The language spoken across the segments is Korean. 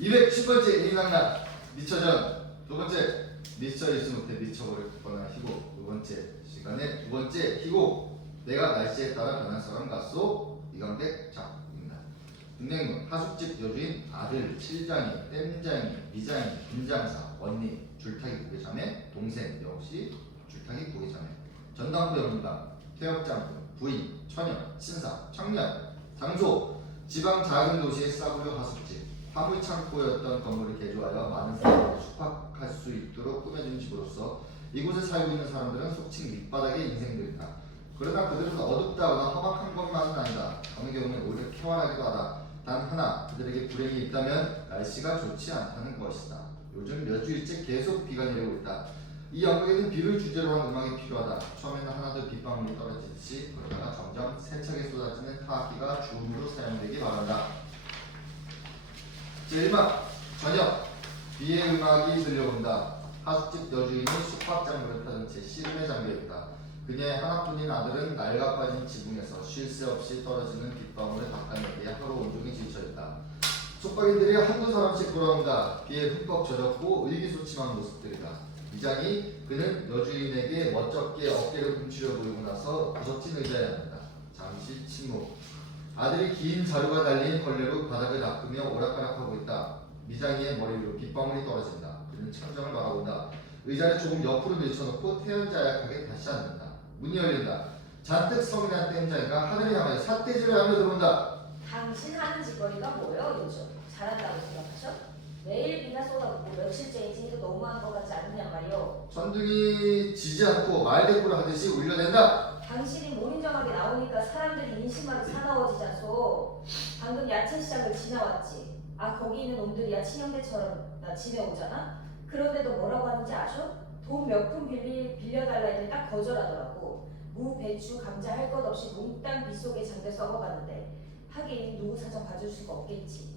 210번째 인상날 미쳐전. 두 번째 미쳐 일수 못해 미쳐버렸거나 희고. 두 번째 시간에 두 번째 희고. 내가 날씨에 따라 변한 가소 이광백 작입니다. 등장인물 하숙집 여주인 아들 칠장이 땜장이 미장이 분장사 언니 줄타기 고개자매 동생 역시 줄타기 고개자매 전당포 연문방 퇴역장 부인 처녀 신사 청년 장소 지방 작은 도시의 싸구려 하숙집 화물창고였던 건물을 개조하여 많은 사람을 숙박할 수 있도록 꾸며준 집으로서 이곳에 살고 있는 사람들은 속칭 밑바닥의 인생들이다. 그러나 그들은 어둡다거나 험악한 것만은 아니다. 어느 경우는 오히려 쾌활하기도 하다. 단 하나 그들에게 불행이 있다면 날씨가 좋지 않다는 것이다. 요즘 몇 주일째 계속 비가 내리고 있다. 이 영국에는 비를 주제로 한 음악이 필요하다. 처음에는 하나둘 빗방울이 떨어지듯이 그러다가 점점 세차게 쏟아지는 타악기가 주음으로 사용되기 바란다. 제1막 저녁 비의 음악이 들려온다. 하숙집 여주인이 숙박장물을 펴둔 채 씨름에 잠겨있다. 그녀의 하나뿐인 아들은 낡아 빠진 지붕에서 쉴 새 없이 떨어지는 빗방울을 닦아내기에 하루 온종일 지쳐있다. 숙박인들이 한두 사람씩 돌아온다. 비에 흠뻑 젖었고 의기소침한 모습들이다. 이장이 그는 여주인에게 멋쩍게 어깨를 훔치려 보이고 나서 구석진 의자에 앉는다. 잠시 침묵. 아들이 긴 자루가 달린 걸레로 바닥을 닦으며 오락가락하고 있다. 미장이의 머리 위로 빗방울이 떨어진다. 그는 천장을 바라본다. 의자를 조금 옆으로 밀쳐놓고 태연자약하게 다시 앉는다. 문이 열린다. 잔뜩 성이 난 땜장이가 하늘을 향하여 삿대질을 하며 들어온다. 당신 하는 짓거리가 뭐예요 요즘? 잘한다고 생각하셔? 매일 비나 쏟아붓고 며칠째인지 이거 너무한 것 같지 않느냐 말이요. 천둥이 지지 않고 말대꾸를 하듯이 울려댄다. 당신이 몰인정하게 나오니까 사람들이 인심마저 사나워지지 않소. 방금 야채시장을 지나왔지. 아 거기 있는 놈들이야 친형제처럼 나 지내오잖아? 그런데도 뭐라고 하는지 아셔? 돈 몇 푼 빌려달라 했더니 딱 거절하더라고. 무, 배추, 감자 할 것 없이 몽땅 빗속에 잠겨 썩어가는데 하긴 누구 사정 봐줄 수가 없겠지.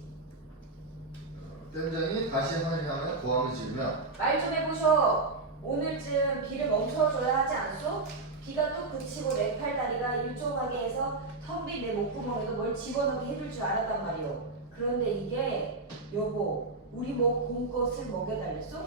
땜장이 다시 하늘을 향하여 고함을 지르며 말 좀 해보셔. 오늘쯤 비를 멈춰줘야 하지 않소? 비가 또 그치고 내 팔다리가 일종하게 해서 텅 빈 내 목구멍에도 뭘 집어넣게 해줄 줄 알았단 말이오. 그런데 이게 여보 우리 뭐 곰것을 먹여달랬소?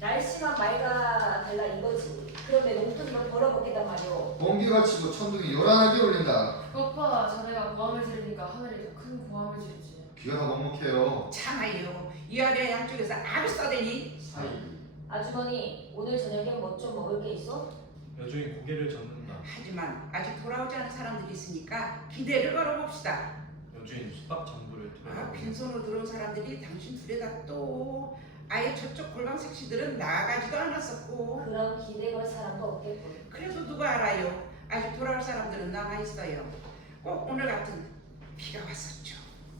날씨만 맑아 달라 이거지. 그럼 내 몸뚱이를 벌어먹겠단 말이오. 공기가 치고 천둥이 요란하게 울린다. 오빠, 자네가 고함을 지르니까 하늘이 더 큰 고함을 지르지. 귀가 먹먹해요. 참아요. 이하려 양쪽에서 아무 써대니? 사이. 아주머니 오늘 저녁에 뭐 좀 먹을 게 있어? 여주인 고개를 젓는다. 하지만 아직 돌아오지 않은 사람들이 있으니까 기대를 걸어봅시다. 여주인 숙박 장부를 아, 들여다보고 빈손으로 들어온 사람들이 당신 둘에다 또 아예 저쪽 골방색 씨들은 나가지도 않았었고 그럼 기대 걸 사람도 없겠군. 그래도 누가 알아요. 아직 돌아올 사람들은 남아있어요. 꼭 오늘 같은 비가 왔었죠.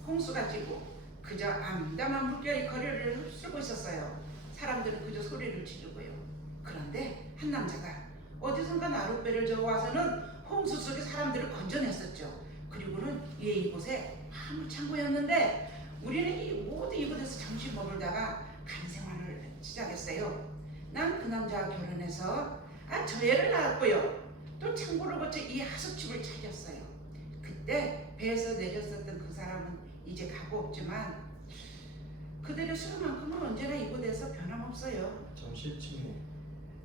홍수가 지고 그저 암담한 물결이 거리를 휩쓸고 있었어요. 사람들은 그저 소리를 지르고요. 그런데 한 남자가 어디선가 나룻배를 저어와서는 홍수 속에 사람들을 건져냈었죠. 그리고는 이곳에 화물창고였는데 우리는 모두 이곳에서 잠시 머물다가 간 생활을 시작했어요. 난 그 남자와 결혼해서 저 애를 낳았고요. 또 창고를 거쳐 이 하숙집을 차렸어요. 그때 배에서 내렸었던 그 사람은 이제 가고 없지만 그들의 수로만큼은 언제나 이곳에서 변함없어요. 잠시 침묵.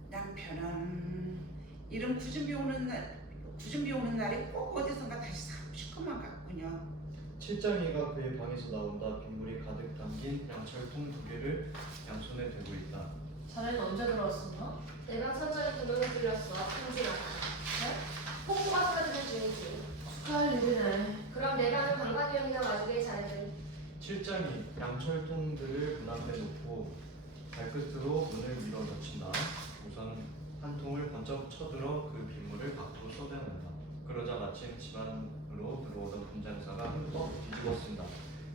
남편은 이런 굳은 비 오는 날에 꼭 어디선가 다시 사무실 것만 같군요. 칠장이가 그의 방에서 나온다. 빗물이 가득 담긴 양철통 두 개를 양손에 들고 있다. 자네는 언제 들어왔었나? 내가 천장에 돈을 들였어. 현진아. 네? 홍보가 사라지는 중이지. 축하할 일이네. 그럼 내가 하는 방관위원이나 와주길 잘해줘. 칠장이 양철통들을 문 앞에 놓고 발끝으로 문을 밀어 젖힌다. 우선 한 통을 번쩍 쳐들어 그 빗물을 밖으로 쏟아낸다. 그러자 마침 집안으로 들어오던 분장사가 흠뻑 뒤집어쓴다.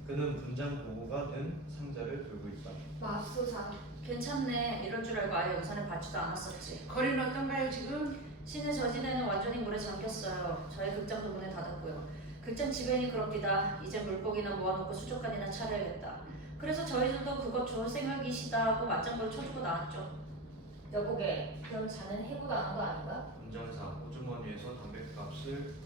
그는 분장 도구가 된 상자를 들고 있다. 맙소사. 괜찮네. 이럴 줄 알고 아예 우산을 받지도 않았었지. 거리는 어떤가요 지금? 시내 저진에는 완전히 물에 잠겼어요. 저희 극장도 문을 닫았고요. 극장 지배인이 그럽니다. 이제 물고기나 모아놓고 수족관이나 차려야겠다. 그래서 저희들도 그것 좋은 생각이시다 하고 맞장구를 쳐주고 나왔죠. 여보게, 그럼 자넨 해고 나온 거 아닌가? 분장사 호주머니에서 담배값을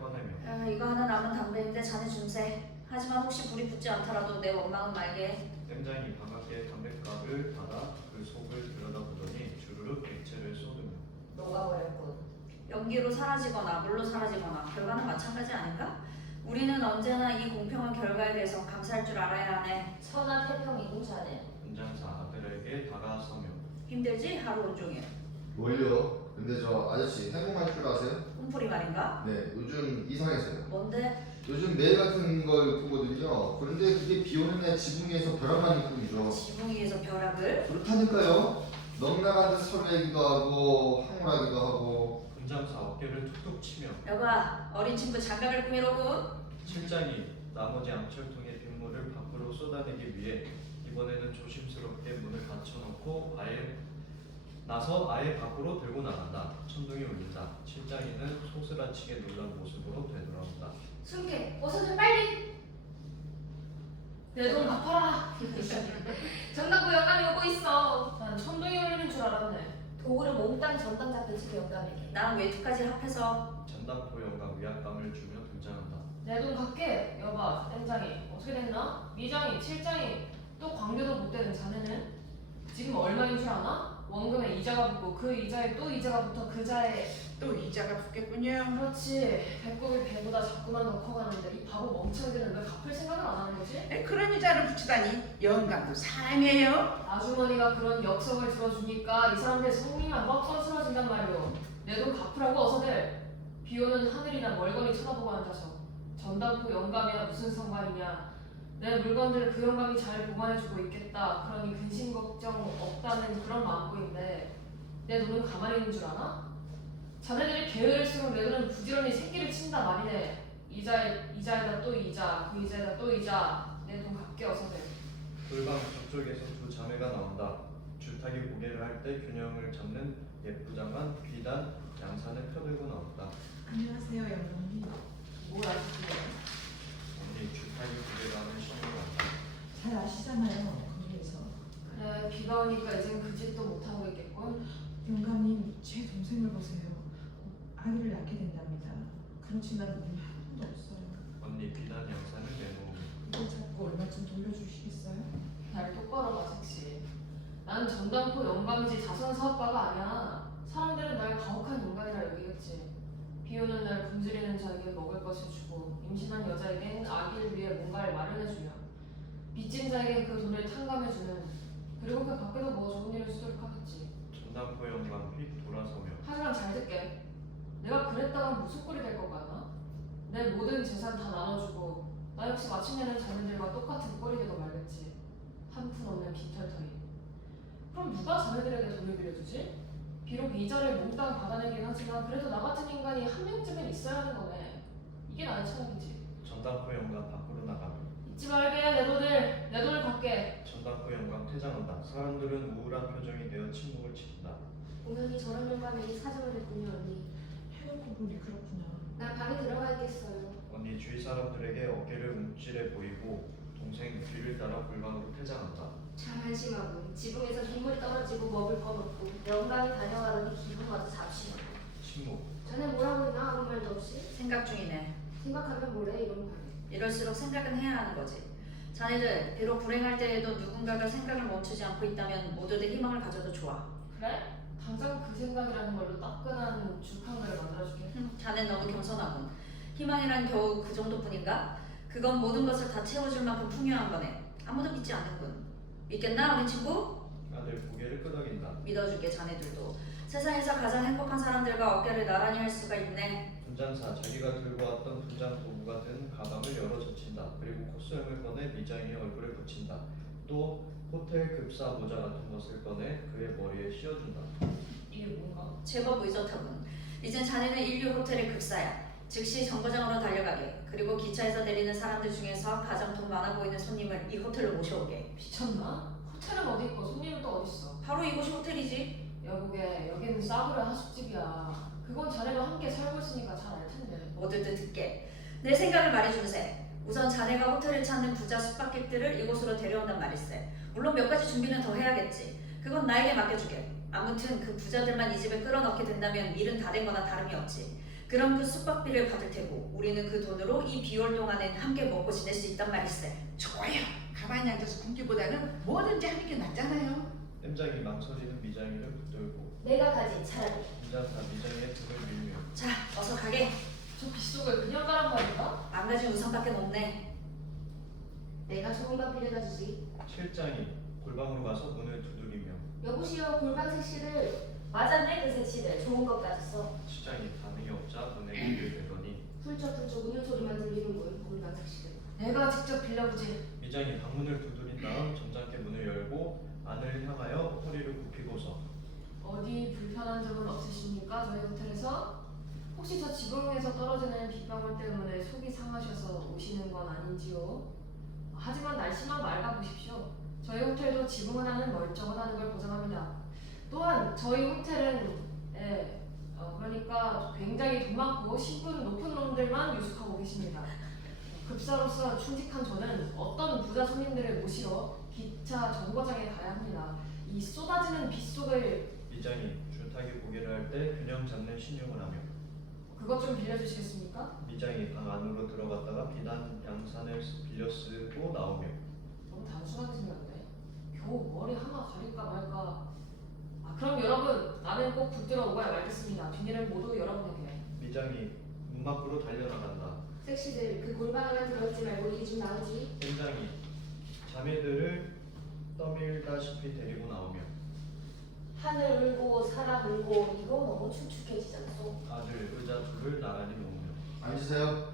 꺼내며 이거 하나 남은 담배인데 자네 준세. 하지만 혹시 불이 붙지 않더라도 내 원망은 말게. 땜장이 반갑게 담뱃갑을 받아 그 속을 들여다보더니 주르륵 액체를 쏟으며 녹아버렸군. 연기로 사라지거나 물로 사라지거나 결과는 마찬가지 아닌가? 우리는 언제나 이 공평한 결과에 대해서 감사할 줄 알아야 하네. 천하태평이고 자네. 군장사 아들에게 다가서며 힘들지? 하루 온종일. 뭘요? 근데 저 아저씨 행복할 줄 아세요? 꿈풀이 말인가? 네, 요즘 이상해서요. 뭔데? 요즘 매일 같은 걸 보거든요. 그런데 그게 비 오는 날 지붕 위에서 벼락만 꿈이죠. 지붕 위에서 벼락을? 그렇다니까요. 넉나간 듯 서류하기도 하고 황홀하기도 하고. 군장사 어깨를 툭툭 치며 여봐, 어린 친구 장갑을 꾸미로군. 칠장이 나머지 암철통의 빗물을 밖으로 쏟아내기 위해 이번에는 조심스럽게 문을 닫혀놓고 아예 밖으로 들고 나간다. 천둥이 울린다. 칠장이는 소스라치게 놀란 모습으로 되돌아온다. 숨게. 어서들 빨리. 내 돈 갚아라. 전당포 영감이 오고 있어. 난 천둥이 울리는 줄 알았네. 도구를 몽땅 전당 잡힌 집 영감에게. 난 외투까지 합해서. 전당포 영감 위압감을 주며 등장한다. 내 돈 갚게. 여봐, 땜장이 어떻게 됐나? 미장이, 칠장이, 또 광교도 못 되는 자네는 지금 얼마인 줄 아나? 원금에 이자가 붙고 그 이자에 또 이자가 붙어 그자에. 또 이자가 붙겠군요. 그렇지. 배꼽이 배보다 자꾸만 더 커가는데 이 바보 멍청이들은 왜 갚을 생각을 안 하는 거지? 그런 이자를 붙이다니 영감도 사람이에요. 아주머니가 그런 역성을 들어주니까 이 사람들 성미만 뻑뻑 쓰러진단 말이오. 내 돈 갚으라고 어서들. 비오는 하늘이나 멀거니 쳐다보고 앉아서 전당포 영감이야 무슨 상관이냐. 내 물건들 그 영감이 잘 보관해주고 있겠다. 그러니 근심 걱정 없다는 그런 마음고인데 내 돈은 가만히 있는 줄 아나? 자네들이 게으를수록 내 돈은 부지런히 새끼를 친다 말이네. 이자에다 또 이자, 그 이자에다 또 이자. 내 돈 갚게 어서들. 돌방 저쪽에서 두 자매가 나온다. 줄타기 고개를 할 때 균형을 잡는 예쁘장한 귀단 양산을 펴들고 나온다. 안녕하세요, 영감님. 뭐야 그게? 언니 줄타기 고개를 하는 신호가 왔다. 잘 아시잖아요, 거기에서. 그래 비가 오니까 이젠 그 짓도 못하고 있겠군. 영감님, 제 동생을 보세요. 아기를 낳게 된답니다. 그렇지만 돈이 한 푼도 없어요. 언니 귀단 양산을 내놓으며 이걸 잡고 얼마 좀 돌려주시겠어요? 날 똑바로 봐 섹시. 난 전당포 영감이지 자선 사업가가 아니야. 사람들은 날 가혹한 인간이라 여기겠지. 비 오는 날 굶주리는 자에게 먹을 것을 주고 임신한 여자에겐 아기를 위해 뭔가를 마련해주며 빚진 자에겐 그 돈을 탕감해주는, 그리고 그 밖에도 뭐 좋은 일을 쓰도록 하겠지. 전당포 영감 휙 돌아서며 하지만 잘 듣게. 내가 그랬다간 무슨 꼴이 될 것 같나? 내 모든 재산 다 나눠주고 나 역시 마침내는 자네들과 똑같은 꼴이 되고 말겠지. 한 푼 없는 빈털터리. 그럼 누가 자네들에게 돈을 빌려주지? 비록 이자를 몽땅 받아내긴 하지만 그래도 나 같은 인간이 한 명쯤은 있어야 하는 거네. 이게 나의 철학이지. 전당포 영감 밖으로 나가며 잊지 말게 내 돈을 갚게. 전당포 영감 퇴장한다. 사람들은 우울한 표정이 되어 침묵을 지킨다. 우연히 저런 영감에게 사정을 했군요 언니. 해놓고 보니 그렇구나. 난 방에 들어가 있겠어요. 언니 주위 사람들에게 어깨를 움찔해 보이고 동생 뒤를 따라 골방으로 퇴장한다. 참 한심하고 지붕에서 빗물이 떨어지고 먹을 거 없고 영감이 다녀가더니 기분마저 잡시고. 침묵. 자네 뭐라고 했나 아무 말도 없이? 생각 중이네. 생각하면 뭐래 이런 말에. 이럴수록 생각은 해야 하는 거지. 자네들 비록 불행할 때에도 누군가가 생각을 멈추지 않고 있다면 모두들 희망을 가져도 좋아. 그래? 당장 그 생각이라는 걸로 따끈한 죽 한 그릇 만들어줄게. 자넨 너무 겸손하군. 희망이란 겨우 그 정도뿐인가? 그건 모든 것을 다 채워줄 만큼 풍요한 거네. 아무도 믿지 않는군. 믿겠나 어린 친구? 아들 고개를 끄덕인다. 믿어줄게 자네들도. 세상에서 가장 행복한 사람들과 어깨를 나란히 할 수가 있네. 분장사 자기가 들고 왔던 분장 도구가 든 가방을 열어 젖힌다. 그리고 콧소염을 꺼내 미장이의 얼굴에 붙인다. 또 호텔 급사 모자 같은 것을 꺼내 그의 머리에 씌워준다. 이게 뭔가? 제법 의젓하군. 이젠 자네는 인류 호텔의 급사야. 즉시 정거장으로 달려가게. 그리고 기차에서 내리는 사람들 중에서 가장 돈 많아 보이는 손님을 이 호텔로 모셔오게. 미쳤나? 호텔은 어디 있고 손님은 또 어디 있어? 바로 이곳이 호텔이지. 여보게 여기는 싸구려 하숙집이야. 그건 자네가 함께 살고 있으니까 잘 알 텐데. 모두들 듣게. 내 생각을 말해주세. 우선 자네가 호텔을 찾는 부자 숙박객들을 이곳으로 데려온단 말일세. 물론 몇 가지 준비는 더 해야겠지. 그건 나에게 맡겨주게. 아무튼 그 부자들만 이 집에 끌어넣게 된다면 일은 다 된 거나 다름이 없지. 그럼 그 숙박비를 받을 테고 우리는 그 돈으로 이 비올 동안엔 함께 먹고 지낼 수 있단 말일세. 좋아요. 가만히 앉아서 굶기보다는 뭐든지 하는 게 낫잖아요. 땜장이 망설이는 미장이를 붙들고 내가 가진 차라리. 김장사 미장이의 등을 밀며 자, 어서 가게. 저 빗속을 그냥 가란 말인가? 망가진 우산밖에 없네. 내가 좋은 밥 빌려다 주지. 실장이 골방으로 가서 문을 두드리며 여보시오, 골방 색시를. 맞았네 그 색시들. 좋은 것 같았어. 실장이 반응이 없자 문에 귀를 대더니 훌쩍훌쩍 우는 소리만 들리는군. 골방 색시를. 내가 직접 빌려보지. 미장이 방문을 두드린 다음 점잖게 문을 열고 안을 향하여 허리를 굽히고서 어디 불편한 점은 없으십니까? 저희 호텔에서? 혹시 저 지붕에서 떨어지는 빗방울 때문에 속이 상하셔서 오시는 건 아닌지요? 하지만 날씨만 맑아 보십시오. 저희 호텔도 지붕 하나는 멀쩡하다는 걸 보장합니다. 또한 저희 호텔은 그러니까 굉장히 돈 많고 신분 높은 놈들만 유숙하고 계십니다. 급사로서 충직한 저는 어떤 부자 손님들을 모시러 기차 정거장에 가야 합니다. 이 쏟아지는 빗속을 미장이 줄타기 고개를 할 때 균형 잡는 신용을 하며 그것 좀 빌려주시겠습니까? 미장이 방 안으로 들어갔다가 비단 양산을 빌려 쓰고 나오며 너무 단순하게 생겼네. 겨우 머리 하나 가릴까 말까. 그럼 여러분, 나는 꼭 붙들어 오고야 말겠습니다. 뒷일은 모두 여러분에게. 미장이 문 밖으로 달려나간다. 색시들, 그 골방에만 들어있지 말고 이리 좀 나오지. 땜장이 자매들을 떠밀다시피 데리고 나오며 하늘 울고 사람 울고 이거 너무 축축해지지 않소? 아들 의자 둘을 나란히 놓으며 앉으세요.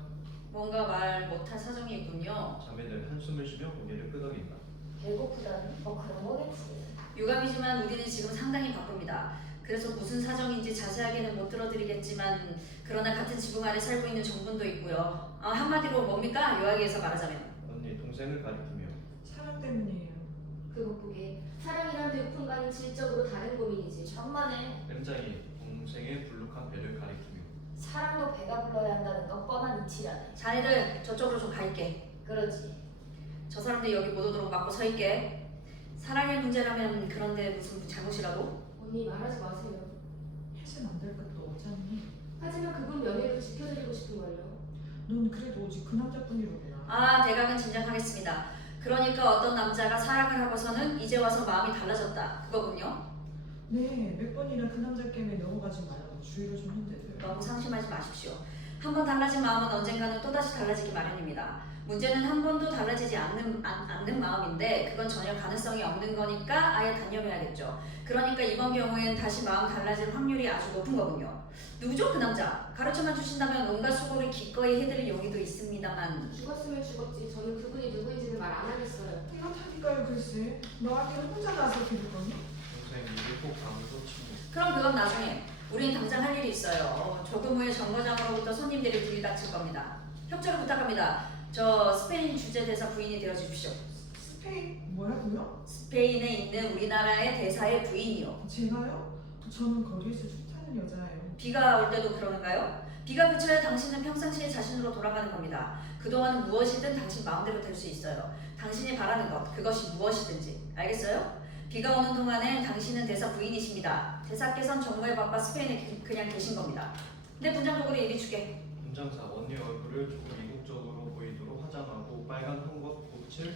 뭔가 말 못할 사정이 있군요. 자매들 한숨을 쉬며 고개를 끄덕인다. 배고프다는 뭐 그런 거겠지. 유감이지만 우리는 지금 상당히 바쁩니다. 그래서 무슨 사정인지 자세하게는 못 들어드리겠지만 그러나 같은 지붕 아래 살고 있는 정분도 있고요. 한마디로 뭡니까? 요약해서 말하자면 언니 동생을 가리키며 사랑 때문이에요. 그것 보게 사랑이란 배고픔과는 질적으로 다른 고민이지. 천만에 땜장이 동생의 불룩한 배를 가리키며 사랑도 배가 불러야 한다는 건 뻔한 이치라네. 자네들 저쪽으로 좀 갈게. 그러지. 저 사람들 여기 못 오도록 막고 서 있게. 사랑의 문제라면 그런데 무슨 잘못이라도? 언니 말하지 마세요. 해서는 안 될 것도 없잖니. 하지만 그분 명예를 지켜드리고 싶은걸요. 넌 그래도 오직 그 남자뿐이로구나. 대각은 진정하겠습니다. 그러니까 어떤 남자가 사랑을 하고서는 이제 와서 마음이 달라졌다. 그거군요. 네, 몇 번이나 그 남자 게임에 넘어가지 말라고 주의를 좀 했는데도요. 너무 상심하지 마십시오. 한 번 달라진 마음은 언젠가는 또다시 달라지기 마련입니다. 문제는 한 번도 달라지지 않는 마음인데 그건 전혀 가능성이 없는 거니까 아예 단념해야겠죠. 그러니까 이번 경우엔 다시 마음 달라질 확률이 아주 높은 거군요. 누구죠 그 남자? 가르쳐만 주신다면 온갖 수고를 기꺼이 해드릴 용의도 있습니다만 죽었으면 죽었지. 저는 그분이 누구인지를 말 안 하겠어요. 이렇다니까요, 글쎄. 너한테는 혼자 나서 기를 거니? 동생 입을 꼭 다물고 침묵. 그럼 그건 나중에. 우린 당장 할 일이 있어요. 조금 후에 정거장으로부터 손님들이 들이닥칠 겁니다. 협조를 부탁합니다. 저 스페인 주재 대사 부인이 되어 주십시오. 스페인 뭐라고요? 스페인에 있는 우리나라의 대사의 부인이요. 제가요? 저는 거리에서 좋다는 여자예요. 비가 올 때도 그러는가요? 비가 그쳐야 당신은 평상시의 자신으로 돌아가는 겁니다. 그동안은 무엇이든 당신 마음대로 될 수 있어요. 당신이 바라는 것, 그것이 무엇이든지. 알겠어요? 비가 오는 동안엔 당신은 대사 부인이십니다. 대사께선 정무에 바빠 스페인에 그냥 계신 겁니다. 근데 분장독으로 얘기 주게. 김장사 언니 얼굴을 조금 이국적으로 보이도록 화장하고 빨간 헝겊꽃을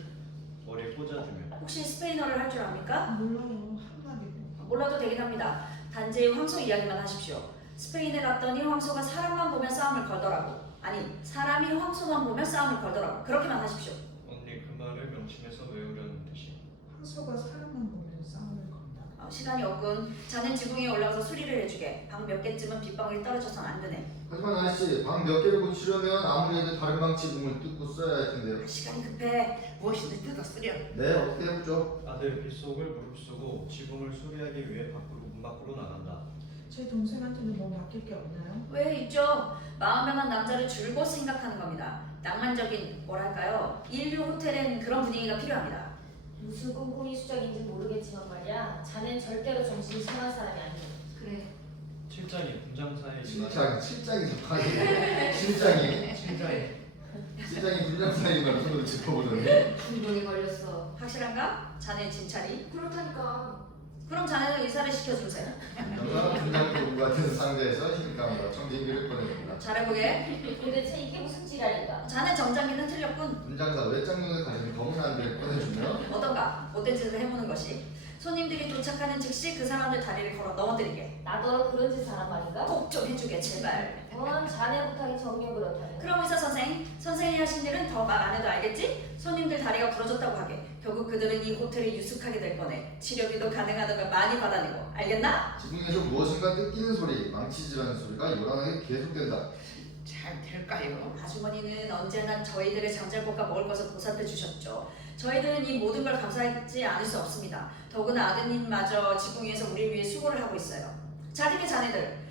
머리에 꽂아주며 혹시 스페인어를 할 줄 압니까? 몰라요, 한마디고. 몰라도 되긴 합니다. 단지 황소 이야기만 하십시오. 스페인에 갔더니 황소가 사람만 보면 싸움을 걸더라고. 아니, 사람이 황소만 보면 싸움을 걸더라고. 그렇게만 하십시오. 언니 그 말을 명심해서 외우려는 듯이 황소가 사람만 보면 싸움을 건다. 시간이 없군. 자넨 지붕에 올라가서 수리를 해주게. 방 몇 개쯤은 빗방울이 떨어져선 안 되네. 하지만 아저씨 방 몇 개를 고치려면 아무래도 다른 방 지붕을 뜯고 써야 할 텐데요. 시간이 급해. 무엇이든 뜯어쓰려. 네, 어떻게 해보죠? 아들 빗속을 무릅쓰고 지붕을 수리하기 위해 문 밖으로 나간다. 제 동생한테는 뭐 맡길 게 없나요? 왜 있죠? 마음에만 남자를 줄곧 생각하는 겁니다. 낭만적인 뭐랄까요? 인류 호텔엔 그런 분위기가 필요합니다. 무슨 꼼꼼이 수작인지 모르겠지만 말이야. 자넨 절대로 정신이 상한 사람이 아니야. 그래. 실장이 김장사의 실장이 좋다니. 실장이 김장사의 말 손으로 짚어보더니 중병에 걸렸어. 확실한가? 자네 진찰이? 그렇다니까. 그럼 자네는 의사를 시켜주세요. 영상 분장부 같은 상대에서 힘강과 청진기를 꺼내줍니다. 잘해보게. 도대체 이게 무슨 지랄인가? 자네 정장기는 틀렸군. 분장사 외장용을 가진 검은 안대를 꺼내주며 어떤가? 못된 짓을 해보는 것이. 손님들이 도착하는 즉시 그 사람들 다리를 걸어 넘어뜨리게. 나도 그런 짓 사람 말인가? 꼭 좀 해주게 제발. 자네 부탁이 정녕 그렇다네. 그럼 의사 선생이 하신 일은 더 말 안 해도 알겠지? 손님들 다리가 부러졌다고 하게. 결국 그들은 이 호텔에 유숙하게 될 거네. 치료비도 가능하다면 많이 받아내고. 알겠나? 지붕에서 무엇인가 뜯기는 소리, 망치질하는 소리가 요란하게 계속된다. 잘 될까요? 아주머니는 언제나 저희들의 잠잘것과 먹을 것을 보살펴 주셨죠. 저희들은 이 모든 걸 감사하지 않을 수 없습니다. 더구나 아드님마저 지붕 위에서 우리를 위해 수고를 하고 있어요. 자, 특히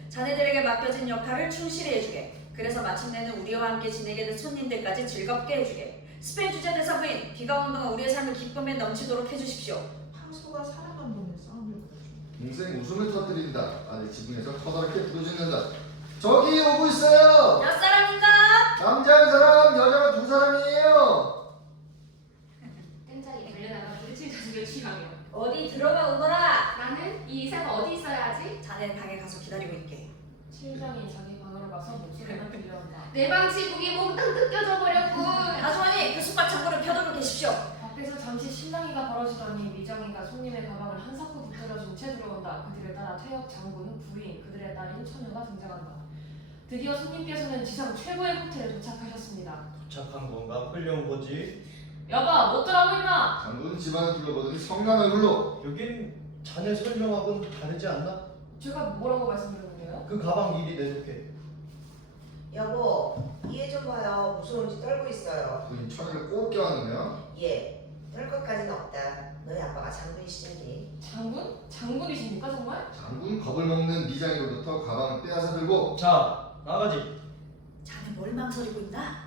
자네들에게 맡겨진 역할을 충실히 해주게. 그래서 마침내는 우리와 함께 지내게 된 손님들까지 즐겁게 해주게. 스페인 주재 대사부인, 비가 온 동안 우리의 삶을 기쁨에 넘치도록 해주십시오. 황소가 사람 한 번에 싸움을 걸어줘. 동생 웃음을 터뜨린다. 아들 지붕에서 커다랗게 부르짖는다. 저기 오고 있어요. 몇 사람인가? 남자 한 사람, 여자가 2사람이에요. 땡장이 달려나가 부딪힌 자식을 취하며 어디 들어가 오너라. 나는 이 의사가 어디 있어야 하지? 자네는 방에 가서 기다리고 있게. 칠장이 자기 방으로 가서 목소리가 들려온다. 내 방 지붕이 몽땅 뜯겨져 버렸군. 아주머니, 그 쑥갓 창고를 펴두고 계십시오. 밖에서 잠시 실랑이가 벌어지더니 미장이가 손님의 가방을 한 사코 붙들어준 채 들어온다. 그들을 따라 퇴역 장군은 부인, 그들의 딸인 처녀가 등장한다. 드디어 손님께서는 지상 최고의 호텔에 도착하셨습니다. 도착한 건가? 끌려온 거지? 여봐, 못 들어가고 있나? 장군 집안을 둘러보더니 성난 얼굴로 여긴 자네 설명하고는 다르지 않나? 제가 뭐라고 말씀드렸는데요? 그 가방 이리 내놓게. 여보, 이해 좀 봐요. 무서운지 떨고 있어요. 부인 처녀를 꼭 껴안으며 예, 떨 것까진 없다. 너희 아빠가 장군이시든지. 장군? 장군이십니까 정말? 장군 겁을 먹는 미장이로부터 가방을 빼앗아 들고 자, 나가지. 자네 뭘 망설이고 있나?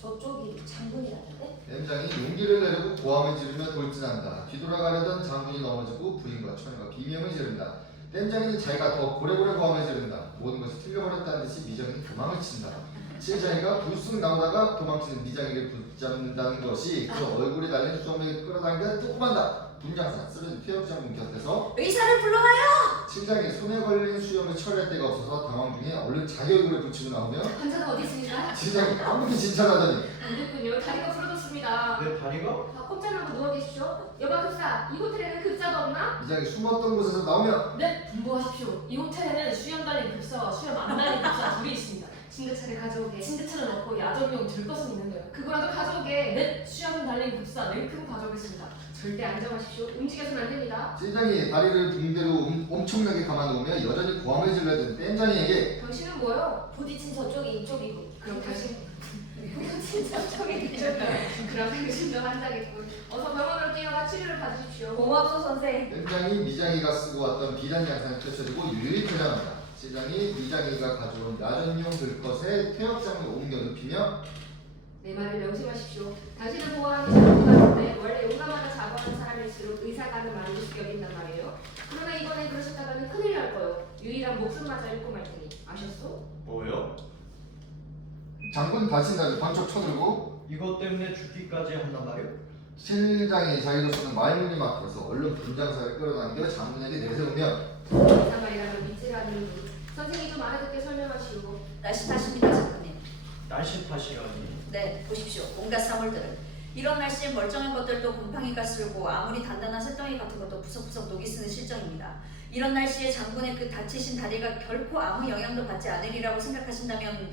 저쪽이 장군이라는데? 댐장이 용기를 내려고 고함을 지르며 돌진한다. 뒤돌아가려던 장군이 넘어지고 부인과 처녀가 비명을 지른다. 댐장이는 자기가 더 고래고래 고함을 지른다. 모든 것이 틀려버렸다는 듯이 미장이는 도망을 친다. 칠장이가 불쑥 나오다가 도망치는 미장이를 붙잡는다는 것이 그 얼굴에 달린 수염을 끌어당겨 조그만다. 분장사 쓰러진 퇴역장군 곁에서 의사를 불러와요. 칠장이 손에 걸린 수염을 처리할 데가 없어서 당황 중에 얼른 자기 얼굴에 붙이고 나오며 환자는 어디 있습니까? 칠장이 아무렇게 진찰하더니 안 됐군요. 다리가 부러졌습니다. 내 다리가? 꼼짝말고 누워 계십시오. 여봐 급사, 이 호텔에는 급사도 없나? 미장이 숨었던 곳에서 나오며 네, 분부하십시오. 이 호텔에는 수염 달린 급사와 수염 안 달린 급사 둘이 있습니다. 진드차를 가져오게. 침대차는 없고 야전용 들것은 있는데요. 그거라도 가져오게. 네, 수염 달린 급사 냉큼 가져오겠습니다. 절대 안정하십시오. 움직여서는 안 됩니다. 칠장이 다리를 붕대로 엄청나게 감아놓으며 여전히 고함을 질러든 댐장이에게 당신은 뭐요? 부딪힌 저쪽이 이쪽이고. 그럼 당신 부딪힌 저쪽이 이쪽이고. 그럼 당신도 환자겠군. 어서 병원으로 뛰어가 치료를 받으십시오. 고맙소 선생. 댐장이 미장이가 쓰고 왔던 비단 양산을 펼쳐주고 유유히 퇴장한다. 칠장이 미장이가 가져온 야전용 들것에 퇴역장을 옮겨 눕히며 내 말을 명심하십시오. 당신을 보호하는 장군 같은데 원래 용감하다 자부하는 사람일수록 의사가 하는 말을 우습게 여긴단 말이에요. 그러나 이번에 그러셨다가는 큰일 날 거요. 유일한 목숨마저 잃고 말 테니 아셨소? 뭐요? 장군 다친다는 번쩍 쳐들고 이것 때문에 죽기까지 한단 말이오? 칠장이 자기로서는 말문이 막혀서 얼른 분장사를 끌어당겨 장군에게 내세우며 이상 말이라면 믿지가 않는 분. 선생이 좀 알아듣게 설명하시오. 날씨 탓입니다 장군님. 날씨 탓이라니. 네, 보십시오. 온갖 사물들을. 이런 날씨에 멀쩡한 것들도 곰팡이가 쓸고 아무리 단단한 새덩이 같은 것도 부석부석 녹이 쓰는 실정입니다. 이런 날씨에 장군의 그 다치신 다리가 결코 아무 영향도 받지 않으리라고 생각하신다면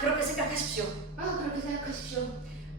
그렇게 생각하십시오. 그렇게 생각하십시오.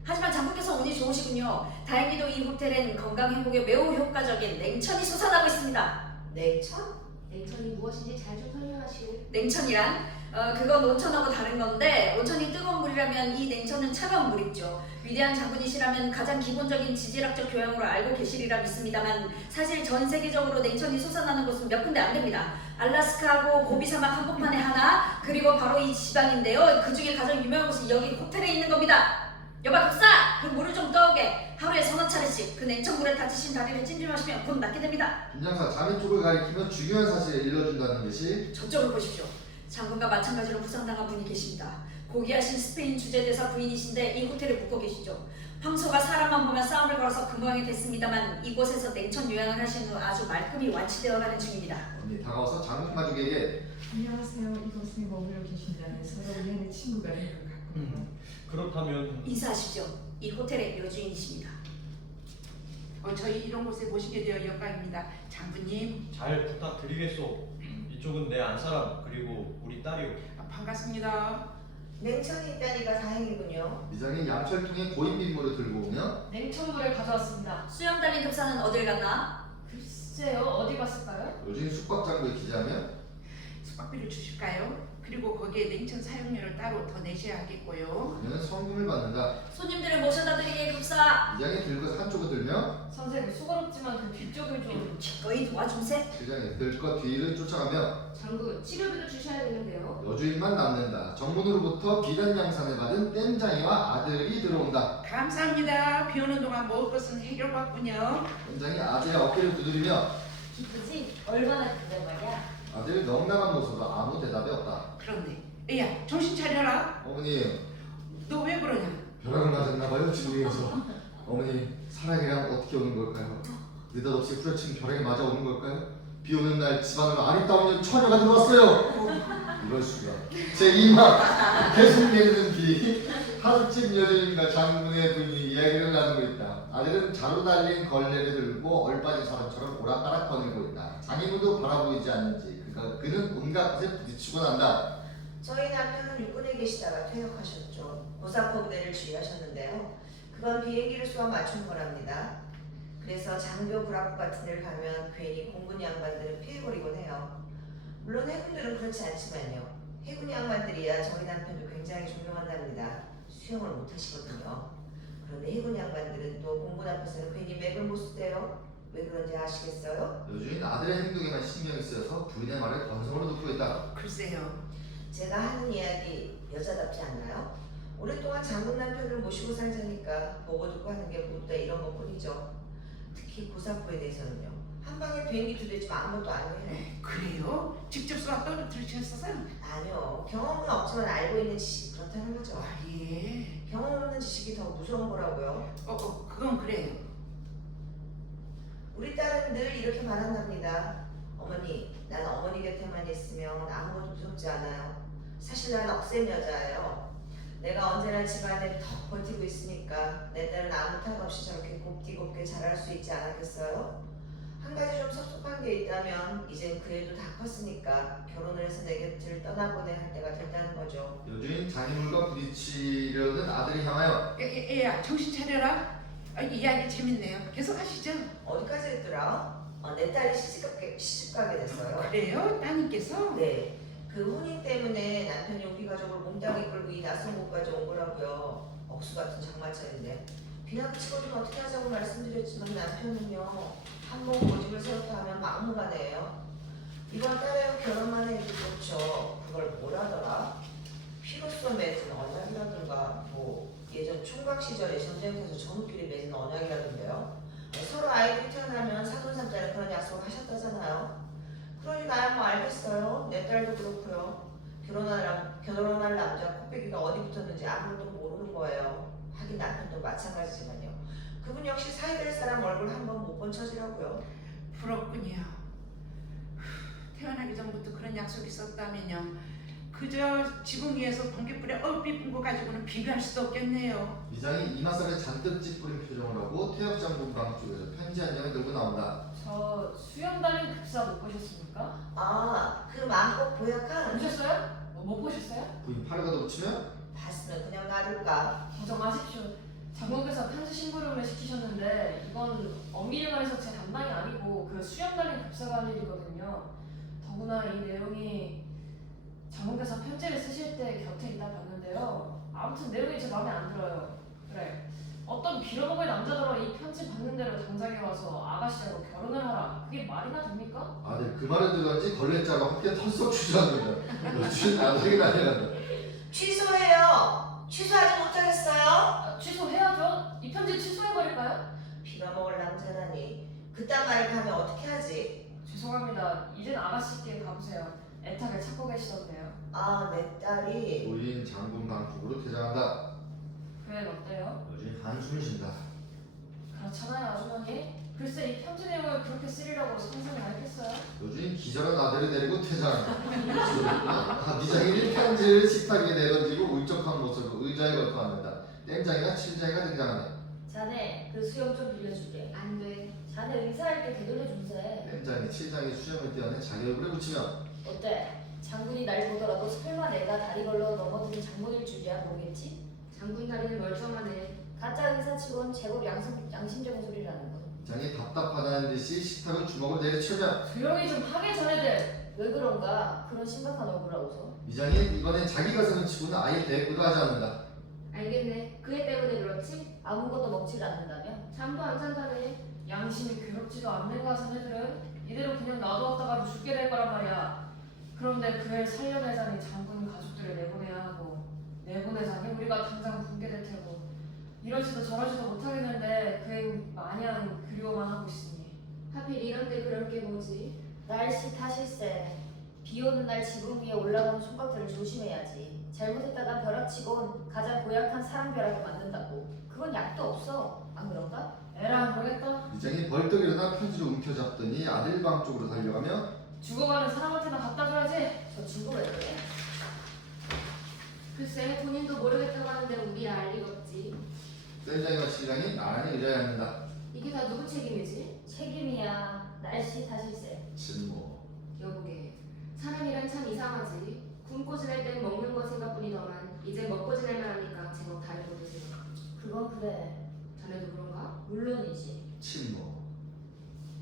하지만 장군께서 운이 좋으시군요. 다행히도 이 호텔엔 건강 회복에 매우 효과적인 냉천이 솟아나고 있습니다. 냉천? 냉천이 무엇인지 잘 좀 설명하시오. 냉천이란 그건 온천하고 다른 건데 온천이 뜨거운 물이라면 이 냉천은 차가운 물이죠. 위대한 장군이시라면 가장 기본적인 지질학적 교양으로 알고 계시리라 믿습니다만 사실 전 세계적으로 냉천이 솟아나는 곳은 몇 군데 안 됩니다. 알라스카하고 고비 사막 한복판에 하나, 그리고 바로 이 지방인데요. 그 중에 가장 유명한 곳이 여기 호텔에 있는 겁니다. 여봐 급사! 그 물을 좀 떠오게. 하루에 서너 차례씩 그 냉천물에 다치신 다리를 찜질하시면 곧 낫게 됩니다. 분장사 자네 쪽을 가리키며 중요한 사실을 일러준다는 듯이 저쪽을 보십시오. 장군과 마찬가지로 부상당한 분이 계십니다. 고귀하신 스페인 주재대사 부인이신데 이 호텔에 묵고 계시죠. 황소가 사람만 보면 싸움을 걸어서 금방이 됐습니다만 이곳에서 냉천 요양을 하신 후 아주 말끔히 완치되어가는 중입니다. 언니 다가와서 장군 가족에게 안녕하세요. 이곳에 머물러 계신다는 서로 우연의 친구가 된 것 같군요. 그렇다면 인사하십시오. 이 호텔의 여주인이십니다. 저희 이런 곳에 모시게 되어 영광입니다. 장군님 잘 부탁드리겠소. 이쪽은 내 안사람 그리고 우리 딸이오. 반갑습니다. 냉천이 있다니까 다행이군요. 미장이 양철통에 고인 빗물을 들고 오며 냉천물을 가져왔습니다. 수염 달린 급사는 어딜 갔나? 글쎄요, 어디 갔을까요? 요즘 숙박장부에 기재하며 숙박비를 주실까요? 그리고 거기에 냉천 사용료를 따로 더 내셔야 하겠고요. 그녀는 성금을 받는다. 손님들을 모셔다 드리게 급사. 미장이 들고 한쪽을 들며 선생 수고롭지만 그 뒤쪽을 좀... 기꺼이 도와줌세. 시장이 들것 뒤를 쫓아가며 장군, 치료비도 주셔야 되는데요. 여주인만 남는다. 정문으로부터 비단 양산을 받은 땜장이와 아들이 들어온다. 감사합니다. 비 오는 동안 먹을 것은 해결받군요. 땜장이 아들의 어깨를 두드리며 기쁘지? 얼마나 기쁘단 말이야. 아들이 넉나간 모습으로 아무 대답이 없다. 그런데 애야 정신 차려라. 어머니 너 왜 그러냐? 벼락을 맞았나봐요 지붕에서. 어머니 사랑이란 어떻게 오는 걸까요? 느닷없이 후려친 벼락에 맞아 오는 걸까요? 비 오는 날 집안으로 아리따운 처녀가 들어왔어요. 이럴 수가. 제 이마 계속 내리는 비. 하룻집 여주인과 장군의 분이 이야기를 나누고 있다. 아들은 자루 달린 걸레를 들고 얼빠진 사람처럼 오락가락 거닐고 있다. 장인분도 바라보이지 않는지 그는 온갖 것에 부딪히고 난다. 저희 남편은 육군에 계시다가 퇴역하셨죠. 고사포 부대를 지휘하셨는데요. 그건 비행기를 쏘아 맞춘 거랍니다. 그래서 장교 불합국 같은 데를 가면 괜히 공군 양반들은 피해버리곤 해요. 물론 해군들은 그렇지 않지만요. 해군 양반들이야 저희 남편도 굉장히 존경한답니다. 수영을 못하시거든요. 그런데 해군 양반들은 또 공군 앞에서는 괜히 맥을 못 쓰대요. 왜 그런지 아시겠어요? 여주인 아들의 행동에만 신경이 쓰여서 부인의 말을 건성으로 듣고 있다. 글쎄요. 제가 하는 이야기 여자답지 않나요? 오랫동안 장군 남편을 모시고 살자니까 보고 듣고 하는 게 모두 이런 것뿐이죠. 특히 고사포에 대해서는요. 한 방에 비행기 두 대쯤 아무것도 아니에요. 그래요? 직접 쏘아 떨어뜨리셨어요? 아니요. 경험은 없지만 알고 있는 지식 그렇다는 거죠. 아 예. 경험 없는 지식이 더 무서운 거라고요. 그건 그래요. 우리 딸은 늘 이렇게 말한답니다. 어머니, 난 어머니 곁에만 있으면 아무것도 무섭지 않아요. 사실 난 억센 여자예요. 내가 언제나 집안에 더 버티고 있으니까 내 딸은 아무 탈 없이 저렇게 곱디곱게 자랄 수 있지 않았겠어요? 한 가지 좀 섭섭한 게 있다면 이젠 그 애도 다 컸으니까 결혼을 해서 내 곁을 떠나보내야 할 때가 됐다는 거죠. 여주인 장인물과 부딪히려는 아들을 향하여 애야 정신 차려라. 이야기 재밌네요. 계속 하시죠. 어디까지 했더라? 내 딸이 시집가게 됐어요. 그래요? 따님께서? 네. 그 혼인 때문에 남편이 우리 가족을 몽땅 이끌고 이 낯선 곳까지 온 거라고요. 억수 같은 장마철인데. 그냥 치고 좀 어떻게 하자고 말씀드렸지만 남편은요. 한 번 고집을 세웠다 하면 막무가내예요. 이번 달에 결혼만 해도 좋죠. 그걸 뭐라더라? 피로써 맺은 언약이라든가 뭐 예전 총각 시절에 전쟁터에서 전우끼리 맺은 언약이라던데요. 서로 아이들이 태어나면 사돈 삼자는 그런 약속을 하셨다잖아요. 그러니 나야 뭐 알겠어요. 내 딸도 그렇고요. 결혼할 남자 코빼기가 어디 붙었는지 아무도 모르는 거예요. 하긴 남편도 마찬가지지만요. 그분 역시 사이될 사람 얼굴 한 번 못 본 처지라고요. 부럽군요. 태어나기 전부터 그런 약속이 있었다면요. 그저 지붕 위에서 번개불에 얼핏 본 거 가지고는 비교할 수도 없겠네요. 미장이 이마살에 잔뜩 찌푸린 표정을 하고 퇴역장군 방 쪽에서 편지 한 장을 들고 나온다. 저 수염 달린 급사 못 보셨습니까? 아, 그 마음껏 보약한 보셨어요? 못 보셨어요? 부인 팔을 걷어붙이며 봤으면 그냥 놔둘까. 걱정마십시오. 장군께서 편지 심부름을 시키셨는데 이건 엄밀히 말해서 제 담당이 아니고 그 수염 달린 급사가 할 일이거든요. 더구나 이 내용이 장군께서 편지를 쓰실 때 곁에 있다 봤는데요. 아무튼 내용이 제 마음에 안 들어요. 그래, 어떤 빌어먹을 남자더러 이 편지 받는 대로 당장에 와서 아가씨하고 결혼을 하라. 그게 말이나 됩니까? 아들 그 말을 들었지 걸레자가 함께 털썩 주저앉는다. 여주인 아들이 나니라. 취소해요. 취소하지 못하겠어요. 취소해야죠. 이 편지 취소해버릴까요? 비가 먹을 남자라니. 그딴 말을 하면 어떻게 하지? 죄송합니다. 이젠 아가씨께 가보세요. 애타게 찾고 계시던데요. 아, 내 딸이 부인 장군 방북으로 퇴장한다. 그애 어때요? 요즘 한숨 쉰다. 그렇잖아요, 아주머니. 글쎄 이 편지 내용을 그렇게 쓰리라고 상상이 안 했겠어요? 요즘 기절한 아들을 데리고 퇴장한다. 미장이 편지를 식탁에 내던지고 울적한 모습으로 의자에 걸터 앉는다. 땜장이나 칠장이가 등장하네. 자네 그 수염 좀 빌려줄게. 안 돼. 자네 의사할 때 되돌려 준세. 땜장이 칠장이 수염을 떼어내 자기 얼굴에 붙이며 어때? 장군이 날 보더라도 설마 내가 다리 걸러 넘어지는 장군일 줄이야 모르겠지? 장군 다리는 멀쩡하네. 가짜 의사치곤 제법 양심적인 소리라는 거. 미장이 답답하다는 듯이 식탁을 주먹을 내리치며 조용히 좀 하게 전애들. 왜 그런가? 그런 심각한 얼굴하고서. 미장이 이번엔 자기 가슴을 치고는 아예 대꾸도 하지 않는다. 알겠네. 그 애 때문에 그렇지? 아무것도 먹지를 않는다며? 잠도 안 잔다네. 양심이 괴롭지도 않는 가사네들은 이대로 그냥 놔두었다가도 죽게 될 거란 말이야. 그런데 그 애를 살려내자니 장군 가족들을 내보내야 하고 내보내자니 우리가 당장 굶게 될 테고 이러지도 저러지도 못하겠는데 그 애는 마냥 그리워만 하고 있으니 하필 이런 때 그럴 게 뭐지? 날씨 탓일세. 비 오는 날 지붕 위에 올라가는 총각들을 조심해야지. 잘못했다가 벼락치곤 가장 고약한 사랑 벼락을 만든다고. 그건 약도 없어. 안 그런가? 에라 모르겠다. 미장이 벌떡 일어나 편지를 움켜잡더니 아들 방 쪽으로 달려가며 죽어가는 사람한테나 갖다 줘야지. 저 친구 왜 그래? 글쎄 본인도 모르겠다고 하는데 우리야 알 리가 없지. 땜장이와 칠장이 나란히 의자에 앉는다. 이게 다 누구 책임이지? 책임이야. 날씨 탓일세. 진모. 여보게. 사람이란 참 이상하지. 굶고 지낼 땐 먹는 거 생각뿐이더만 이제 먹고 지낼만 하니까 제법 다르고 드세요. 그건 그래. 자네도 그런가? 물론이지. 친모.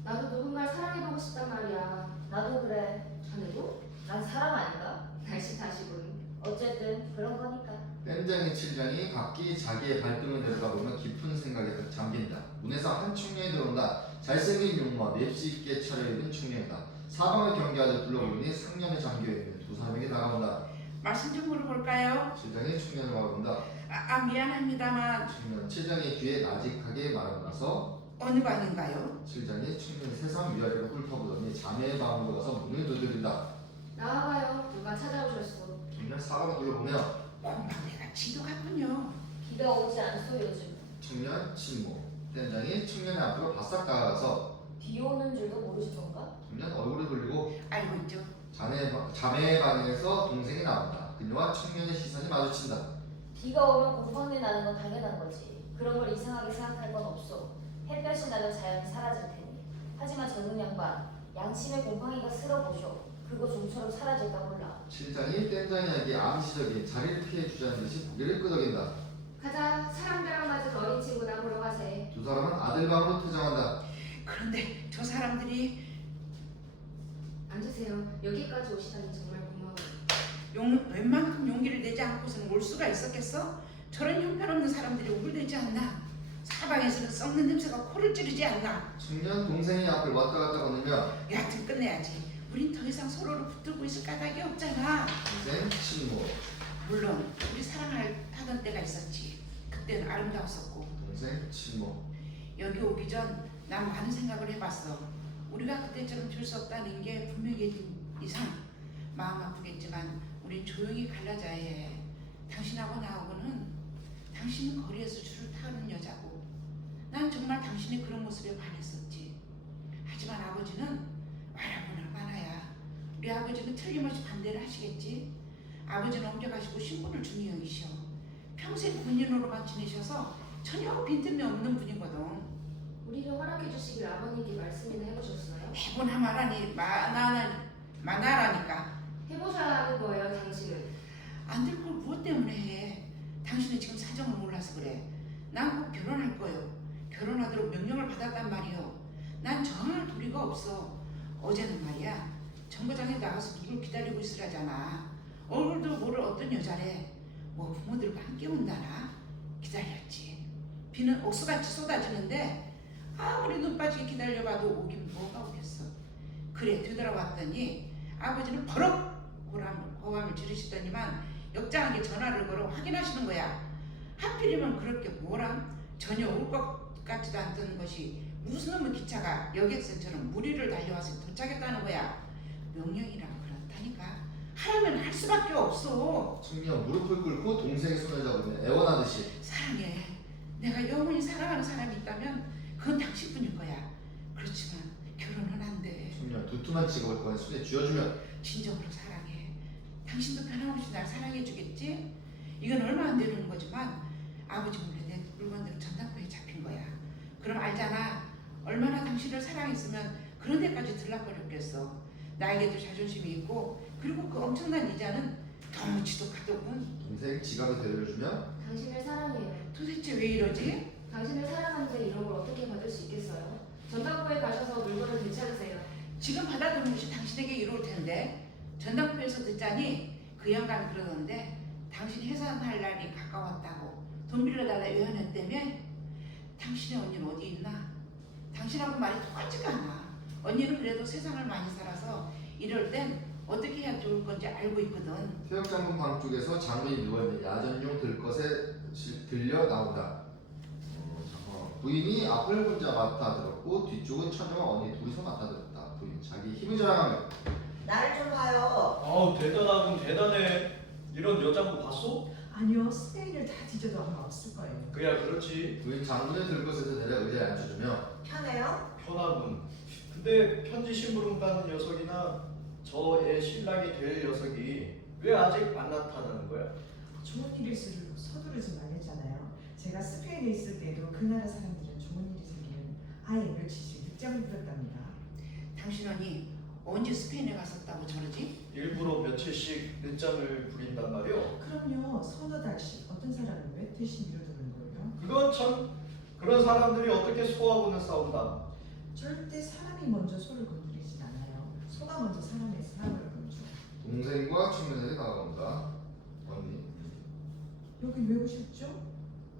나도 누군가를 사랑해보고 싶단 말이야. 나도 그래. 자네도? 난 사람 아닌가? 날씨 탓이군. 어쨌든 그런 거니까. 땜장이 칠장이 각기 자기의 발등을 들여다 보면 깊은 생각에 잠긴다. 문에서 한 청년이 들어온다. 잘생긴 용모와 맵시 있게 차려입은 청년이다. 사방을 경계하듯 둘러보니 상념에 잠겨있는 두 사람에게 다가온다. 말씀 좀 물어볼까요? 칠장이 청년을 바라본다. 미안합니다만 청년 칠장의 귀에 나직하게 말하고 나서 어느 방인가요? 칠장이 청년 세상 위아래로 훑어보더니 자매의 방으로 가서 문을 두드린다. 나와봐요. 누가 찾아오셨어. 청년 사과를 둘러보며 공방 내가 지도갔군요. 비가 오지 않소 요즘. 청년 친모. 땜장이 청년의 앞으로 바싹 다가가서 비 오는 줄도 모르시던가? 청년 얼굴을 돌리고 알고 있죠? 자매의 방에서 동생이 나온다. 그녀와 청년의 시선이 마주친다. 비가 오면 곰팡내 나는 건 당연한 거지. 그런 걸 이상하게 생각할 건 없어. 햇볕이 나면 자연히 사라질 테니. 하지만 젊은 양반, 양심의 곰팡이가 쓸어보쇼. 그거 좀처럼 사라질까 몰라. 칠장이 땜장이에게 암시적인 자리를 피해주자는 듯이 고개를 끄덕인다. 가자. 사람들랑 맞은 어린 친구나 보러 가세. 두 사람은 아들 방으로 퇴장한다. 그런데 저 사람들이 앉으세요. 여기까지 오시다니 정말 고마워요. 웬만큼 용기를 내지 않고서는 올 수가 있었겠어? 저런 형편없는 사람들이 우글대지 않나? 사방에서는 썩는 냄새가 코를 찌르지 않나? 청년 동생이 앞을 왔다 갔다 거느며 여하튼 끝내야지. 우린 더 이상 서로를 붙들고 있을 까닭이 없잖아. 동생 친모. 물론 우리 사랑하던 때가 있었지. 그때는 아름다웠었고. 동생 친모. 여기 오기 전 난 많은 생각을 해봤어. 우리가 그때처럼 줄 수 없다는 게 분명해진 이상 마음 아프겠지만 우린 조용히 갈라져야 해. 당신하고 나하고는 당신은 거리에서 줄을 타는 여자고 난 정말 당신의 그런 모습에 반했었지. 하지만 아버지는 말하거나 마나야. 우리 아버지는 틀림없이 반대를 하시겠지. 아버지는 옮겨가시고 신분을 중요이셔. 평생 군인으로만 지내셔서 전혀 빈틈이 없는 분이거든. 우리를 허락해 주시길 아버님께 말씀이나 해보셨어요? 해보나 말하니 마나라니까. 해보셔야 하는 거예요, 당신은. 안 될 걸 무엇 때문에 해? 당신은 지금 사정을 몰라서 그래. 난 꼭 결혼할 거요. 결혼하도록 명령을 받았단 말이요. 난 정할 도리가 없어. 어제는 말이야. 정거장에 나가서 누굴 기다리고 있으라잖아. 얼굴도 모를 어떤 여자래. 뭐 부모들과 함께 온다나? 기다렸지. 비는 옥수같이 쏟아지는데 아무리 눈 빠지게 기다려봐도 오긴 뭐가 오겠어. 그래 되돌아왔더니 아버지는 버럭 고함을 지르시더니만 역장하게 전화를 걸어 확인하시는 거야. 하필이면 그렇게 뭐람? 전혀 올 것 같지도 않던 것이 무슨 놈의 기차가 여객선처럼 무리를 달려와서 도착했다는 거야. 명령이란 그렇다. 그렇다니까. 하라면 할 수밖에 없어. 청미야 무릎을 꿇고 동생의 손을 잡으며 애원하듯이 사랑해. 내가 영원히 사랑하는 사람이 있다면 그건 당신뿐일 거야. 그렇지만 결혼은 안 돼. 청미야 두툼한 지갑을 꺼내 손에 쥐어주며 진정으로 사랑해. 당신도 변함없이 날 사랑해 주겠지? 이건 얼마 안 되는 거지만 아버지 몰래 내 물건들은 전당포에 잡힌 거야. 그럼 알잖아. 얼마나 당신을 사랑했으면 그런 데까지 들락거렸겠어. 나에게도 자존심이 있고 그리고 그 엄청난 이자는 너무 지독하더군. 동생 지갑을 되돌려주며 당신을 사랑해요. 도대체 왜 이러지? 당신을 사랑하는데 이런 걸 어떻게 받을 수 있겠어요? 전당포에 가셔서 물건을 되찾으세요. 지금 받아두는 것이 당신에게 이로울 텐데 전당포에서 듣자니 그 영감이 그러던데 당신 해산할 날이 가까웠다고 돈 빌려달라 요한했다며. 당신의 언니는 어디 있나? 당신하고 말이 똑같지가 않아. 언니는 그래도 세상을 많이 살아서 이럴 땐 어떻게 해야 좋을 건지 알고 있거든. 태역장군 방 쪽에서 장군이 누워있는 야전용 들것에 들려 나온다. 부인이 앞을 혼자 맡아 들었고 뒤쪽은 처녀와 언니 둘이서 맡아 들었다. 부인 자기 힘을 자랑하며 나를 좀 봐요. 아우 대단하군 대단해. 이런 여장부 봤어? 아니요, 스페인을 다 뒤져도 아마 없을 거예요. 그야 그렇지. 부인 장군의 들것에서 내려 의자에 앉혀주며 편해요? 편하군. 근데 편지 심부름 가는 녀석이나 저의 신랑이 될 녀석이 왜 아직 안 나타나는 거야? 좋은 일일수록 서두르지 말랬잖아요. 제가 스페인에 있을 때도 그 나라 사람들은 좋은 일이 생기면 아예 며칠씩 늦잠을 부렸답니다. 당신 언니 언제 스페인에 갔었다고 저러지? 일부러 며칠씩 늦잠을 부린단 말이오. 그럼요, 서너 달씩 어떤 사람은 왜 대신 미뤄두는 거예요? 그건 참 그런 사람들이 어떻게 소하고는 싸운다. 절대 사람이 먼저 소를 건드리진 않아요. 소가 먼저 사람의 사랑을 건져. 동생과 측면에 다가온다. 언니 여기 왜 오셨죠?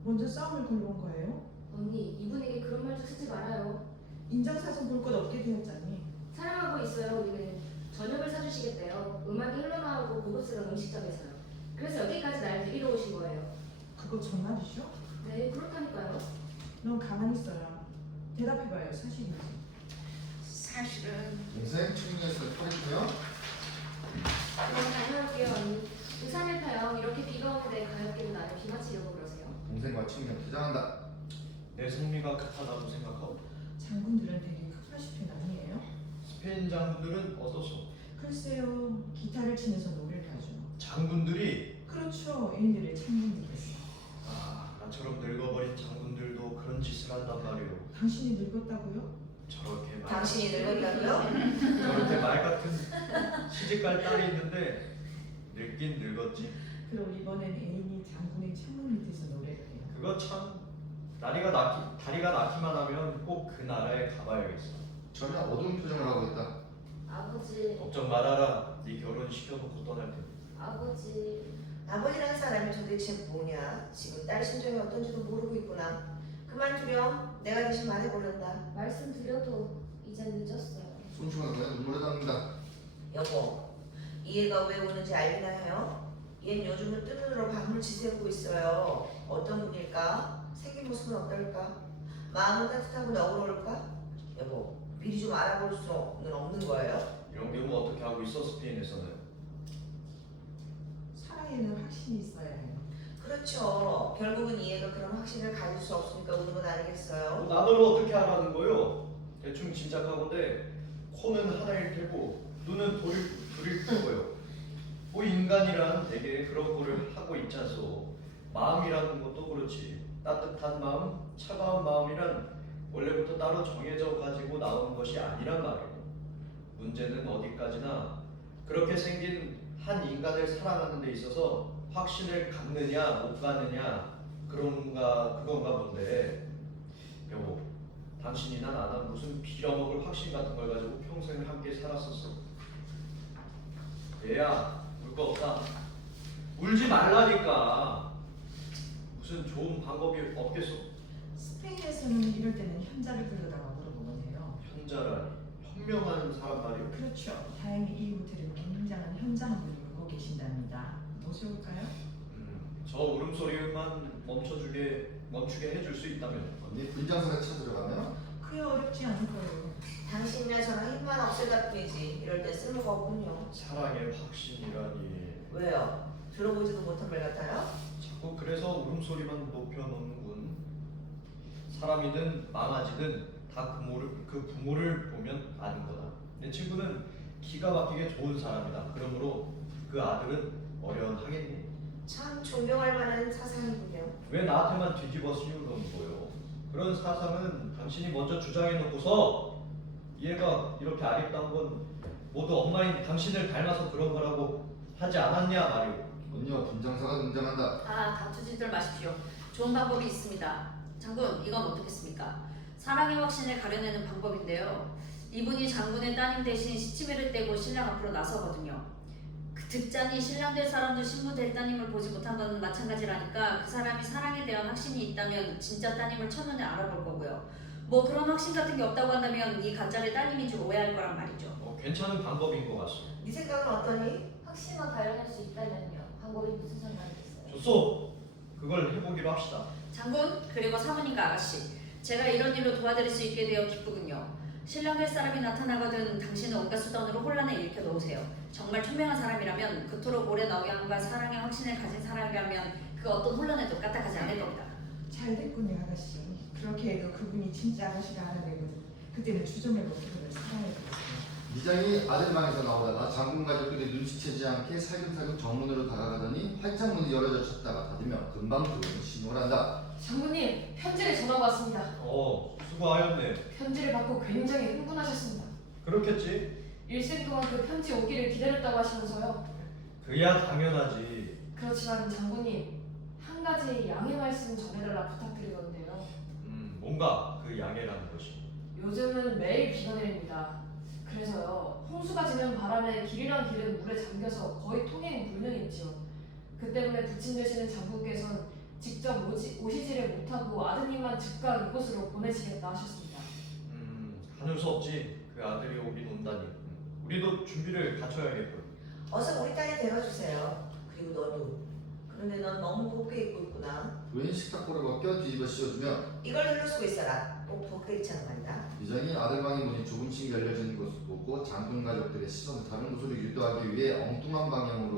먼저 싸움을 걸러온 거예요? 언니, 이분에게 그런 말도 쓰지 말아요. 인장사정 볼 것 없게 되었잖니. 사랑하고 있어요. 우리는 저녁을 사주시겠대요. 음악이 흘러나오고 고급스러운 음식점에서요. 그래서 여기까지 날 데리러 오신 거예요. 그거 정말이죠? 네, 그렇다니까요. 넌 가만히 있어요. 대답해봐요, 사실인지. 사실은 동생 측면에 손을 털어주며 그럼 다녀올게요, 언니. 우산일파요. 이렇게 비가 오는데 가볍게도 나를 비 맞히려고 그러세요? 동생과 측면 퇴장한다. 내 성미가 급하다고 생각하고. 장군들은 되게 흡사시 편 아니에요? 스페인 장군들은 어떠소? 글쎄요, 기타를 치면서 노래를 하죠. 장군들이 그렇죠, 애인들의 창군들이겠어. 나처럼 늙어버린 장군들도 그런 짓을 한단 말이오. 당신이 늙었다고요? 저렇게 말 당신이 늙었다고요? 저렇게 말 같은 시집갈 딸이 있는데 늙긴 늙었지. 그럼 이번엔 애인이 장군의 창문 밑에서 노래를 해요. 그거 참 다리가 낳기만 하면 꼭 그 나라에 가봐야겠어. 전혀 어두운 표정을 하고 있다. 아버지, 걱정 말아라. 네 결혼 시켜놓고 떠날 테니. 아버지. 아버지란 사람이 도대체 뭐냐? 지금 딸 심정이 어떤지도 모르고 있구나. 그만두렴. 내가 대신 말해보련다. 말씀드려도 이제 늦었어요. 손충한 손에 눈물을 닦는다. 여보, 이 애가 왜 우는지 알기나 해요? 얜 요즘은 뜬 눈으로 밤을 지새우고 있어요. 어떤 분일까? 생긴 모습은 어떨까? 마음은 따뜻하고 너그러울까? 여보, 미리 좀 알아볼 수는 없는 거예요? 이런 경우 어떻게 하고 있어 스페인에서는? 사랑에는 확신이 있어야 해요. 그렇죠. 결국은 이 애가 그런 확신을 가질 수 없으니까 우는 건 아니겠어요? 나더러 어떻게 하라는 거요? 대충 짐작하건데 코는 하나일 테고 눈은 둘일 테고요. 뭐 인간이란 되게 그런 거를 하고 있지 않소. 마음이라는 것도 그렇지. 따뜻한 마음, 차가운 마음이란 원래부터 따로 정해져 가지고 나오는 것이 아니란 말이에요. 문제는 어디까지나 그렇게 생긴 한 인간을 사랑하는 데 있어서 확신을 갖느냐 못 갖느냐 그건가 본데. 여보, 당신이나 나나 무슨 빌어먹을 확신 같은 걸 가지고 평생을 함께 살았었어. 얘야, 울 거 없다. 울지 말라니까. 무슨 좋은 방법이 없겠어? 스페인에서는 이럴 때는 현자를 불러다가 물어보곤 해요. 현자라니, 현명한 사람 말이오. 그렇죠. 다행히 이 호텔은 굉장한 현자 한 분이 묵고 계신답니다. 모셔올까요? 저 울음소리만 멈추게 해줄 수 있다면. 언니 분장소에 찾으러 가면 그게 어렵지 않을 거예요. 당신이나 저나 힘만 없애다 뿐이지 이럴 때 쓸모가 없군요. 사랑의 확신이라니. 왜요? 들어보지도 못한 말 같아요? 자꾸 그래서 울음소리만 높여놓는군. 사람이든 망아지든 다 그 부모를 보면 아는 거다. 내 친구는 기가 막히게 좋은 사람이다. 그러므로 그 아들은 어련하겠니? 참 존경할 만한 사상이군요. 왜 나한테만 뒤집어 씌우는 거요? 그런 사상은 당신이 먼저 주장해놓고서 얘가 이렇게 아리따운 건 모두 엄마인 당신을 닮아서 그런 거라고 하지 않았냐 말이오. 언니와 분장사가 등장한다. 다투지들 마십시오. 좋은 방법이 있습니다. 장군, 이건 어떻겠습니까? 사랑의 확신을 가려내는 방법인데요. 이분이 장군의 따님 대신 시치미를 떼고 신랑 앞으로 나서거든요. 그 듣자니 신랑 될 사람도 신부 될 따님을 보지 못한 건 마찬가지라니까 그 사람이 사랑에 대한 확신이 있다면 진짜 따님을 첫눈에 알아볼 거고요. 뭐 그런 확신 같은 게 없다고 한다면 이 가짜를 따님인 줄 오해할 거란 말이죠. 괜찮은 방법인 것 같소. 네 생각은 어떠니? 확신만 가려낼 수 있다면요. 방법이 무슨 상관이 있어요? 좋소. 그걸 해보기로 합시다. 장군, 그리고 사모님과 아가씨, 제가 이런 일로 도와드릴 수 있게 되어 기쁘군요. 신랑 될 사람이 나타나거든 당신은 온갖 수단으로 혼란을 일으켜 놓으세요. 정말 총명한 사람이라면 그토록 오랜 억양과 사랑의 확신을 가진 사람이라면 그 어떤 혼란에도 까딱하지 않을 겁니다. 잘 됐군요, 아가씨. 그렇게 해도 그분이 진짜 아가씨가 알아내거든. 그때는 주점을 놓고 그를 사랑해주겠어요. 미장이 아들 방에서 나오다가 장군 가족들이 눈치채지 않게 살금살금 정문으로 다가가더니 활짝 문이 열어져 쳤다가 닫으며 금방 들어오는 신호를 한다. 장군님, 편지를 전하고 왔습니다. 수고하였네. 편지를 받고 굉장히 흥분하셨습니다. 그렇겠지. 일생 동안 그 편지 오기를 기다렸다고 하시면서요. 그야 당연하지. 그렇지만 장군님, 한 가지 양해 말씀 전해달라 부탁드리던데요. 뭔가 그 양해라는 것이. 요즘은 매일 비가 내립니다. 그래서요, 홍수가 지는 바람에 길이란 길은 물에 잠겨서 거의 통행 불능했지요. 그 때문에 부친 되시는 장군께서는 직접 오시지를 못하고 아드님만 즉각 이곳으로 보내시겠다 하셨습니다. 하늘 수 없지. 그 아들이 오긴 온다니. 우리도 준비를 갖춰야겠군. 어서 우리 딸이 데려주세요. 그리고 너도. 그런데 넌 너무 곱게 입고 있구나. 부인 식탁보를 벗겨 뒤집어 씌워주며 이걸 눌러 쓰고 있어라. 꼭 복대기처럼 말이다. 미장이 아들 방의 문이 조금씩 열려지는 것을 보고 장군 가족들의 시선을 다른 곳으로 유도하기 위해 엉뚱한 방향을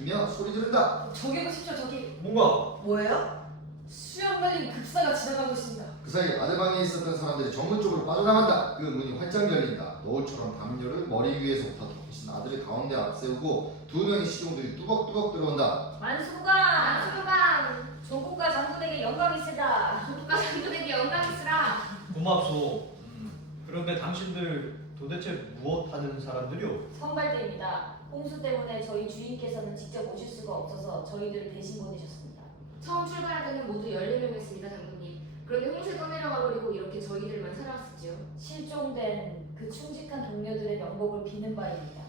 가리키며 소리 지른다. 저기 보십시오, 저기. 뭔가 뭐예요? 수영 달린 급사가 지나가고 있습니다. 그 사이 아들 방에 있었던 사람들이 정문 쪽으로 빠져나간다. 그 문이 활짝 열린다. 노을처럼 담요를 머리 위에서부터 덮으신 아들을 가운데 앞세우고 두 명의 시종들이 뚜벅뚜벅 들어온다. 만수부가 수고방! 조국과 장군에게 영광이시다. 조국과 장군에게 영광이시라. 고맙소. 그런데 당신들 도대체 무엇 하는 사람들이오? 선발대입니다. 홍수 때문에 저희 주인께서는 직접 오실 수가 없어서 저희들을 대신 보내셨습니다. 처음 출발할 때는 모두 14명이었습니다, 장군님. 그런데 홍수에 떠내려가버리고 이렇게 저희들만 살아왔었지요. 실종된 그 충직한 동료들의 명복을 비는 바입니다.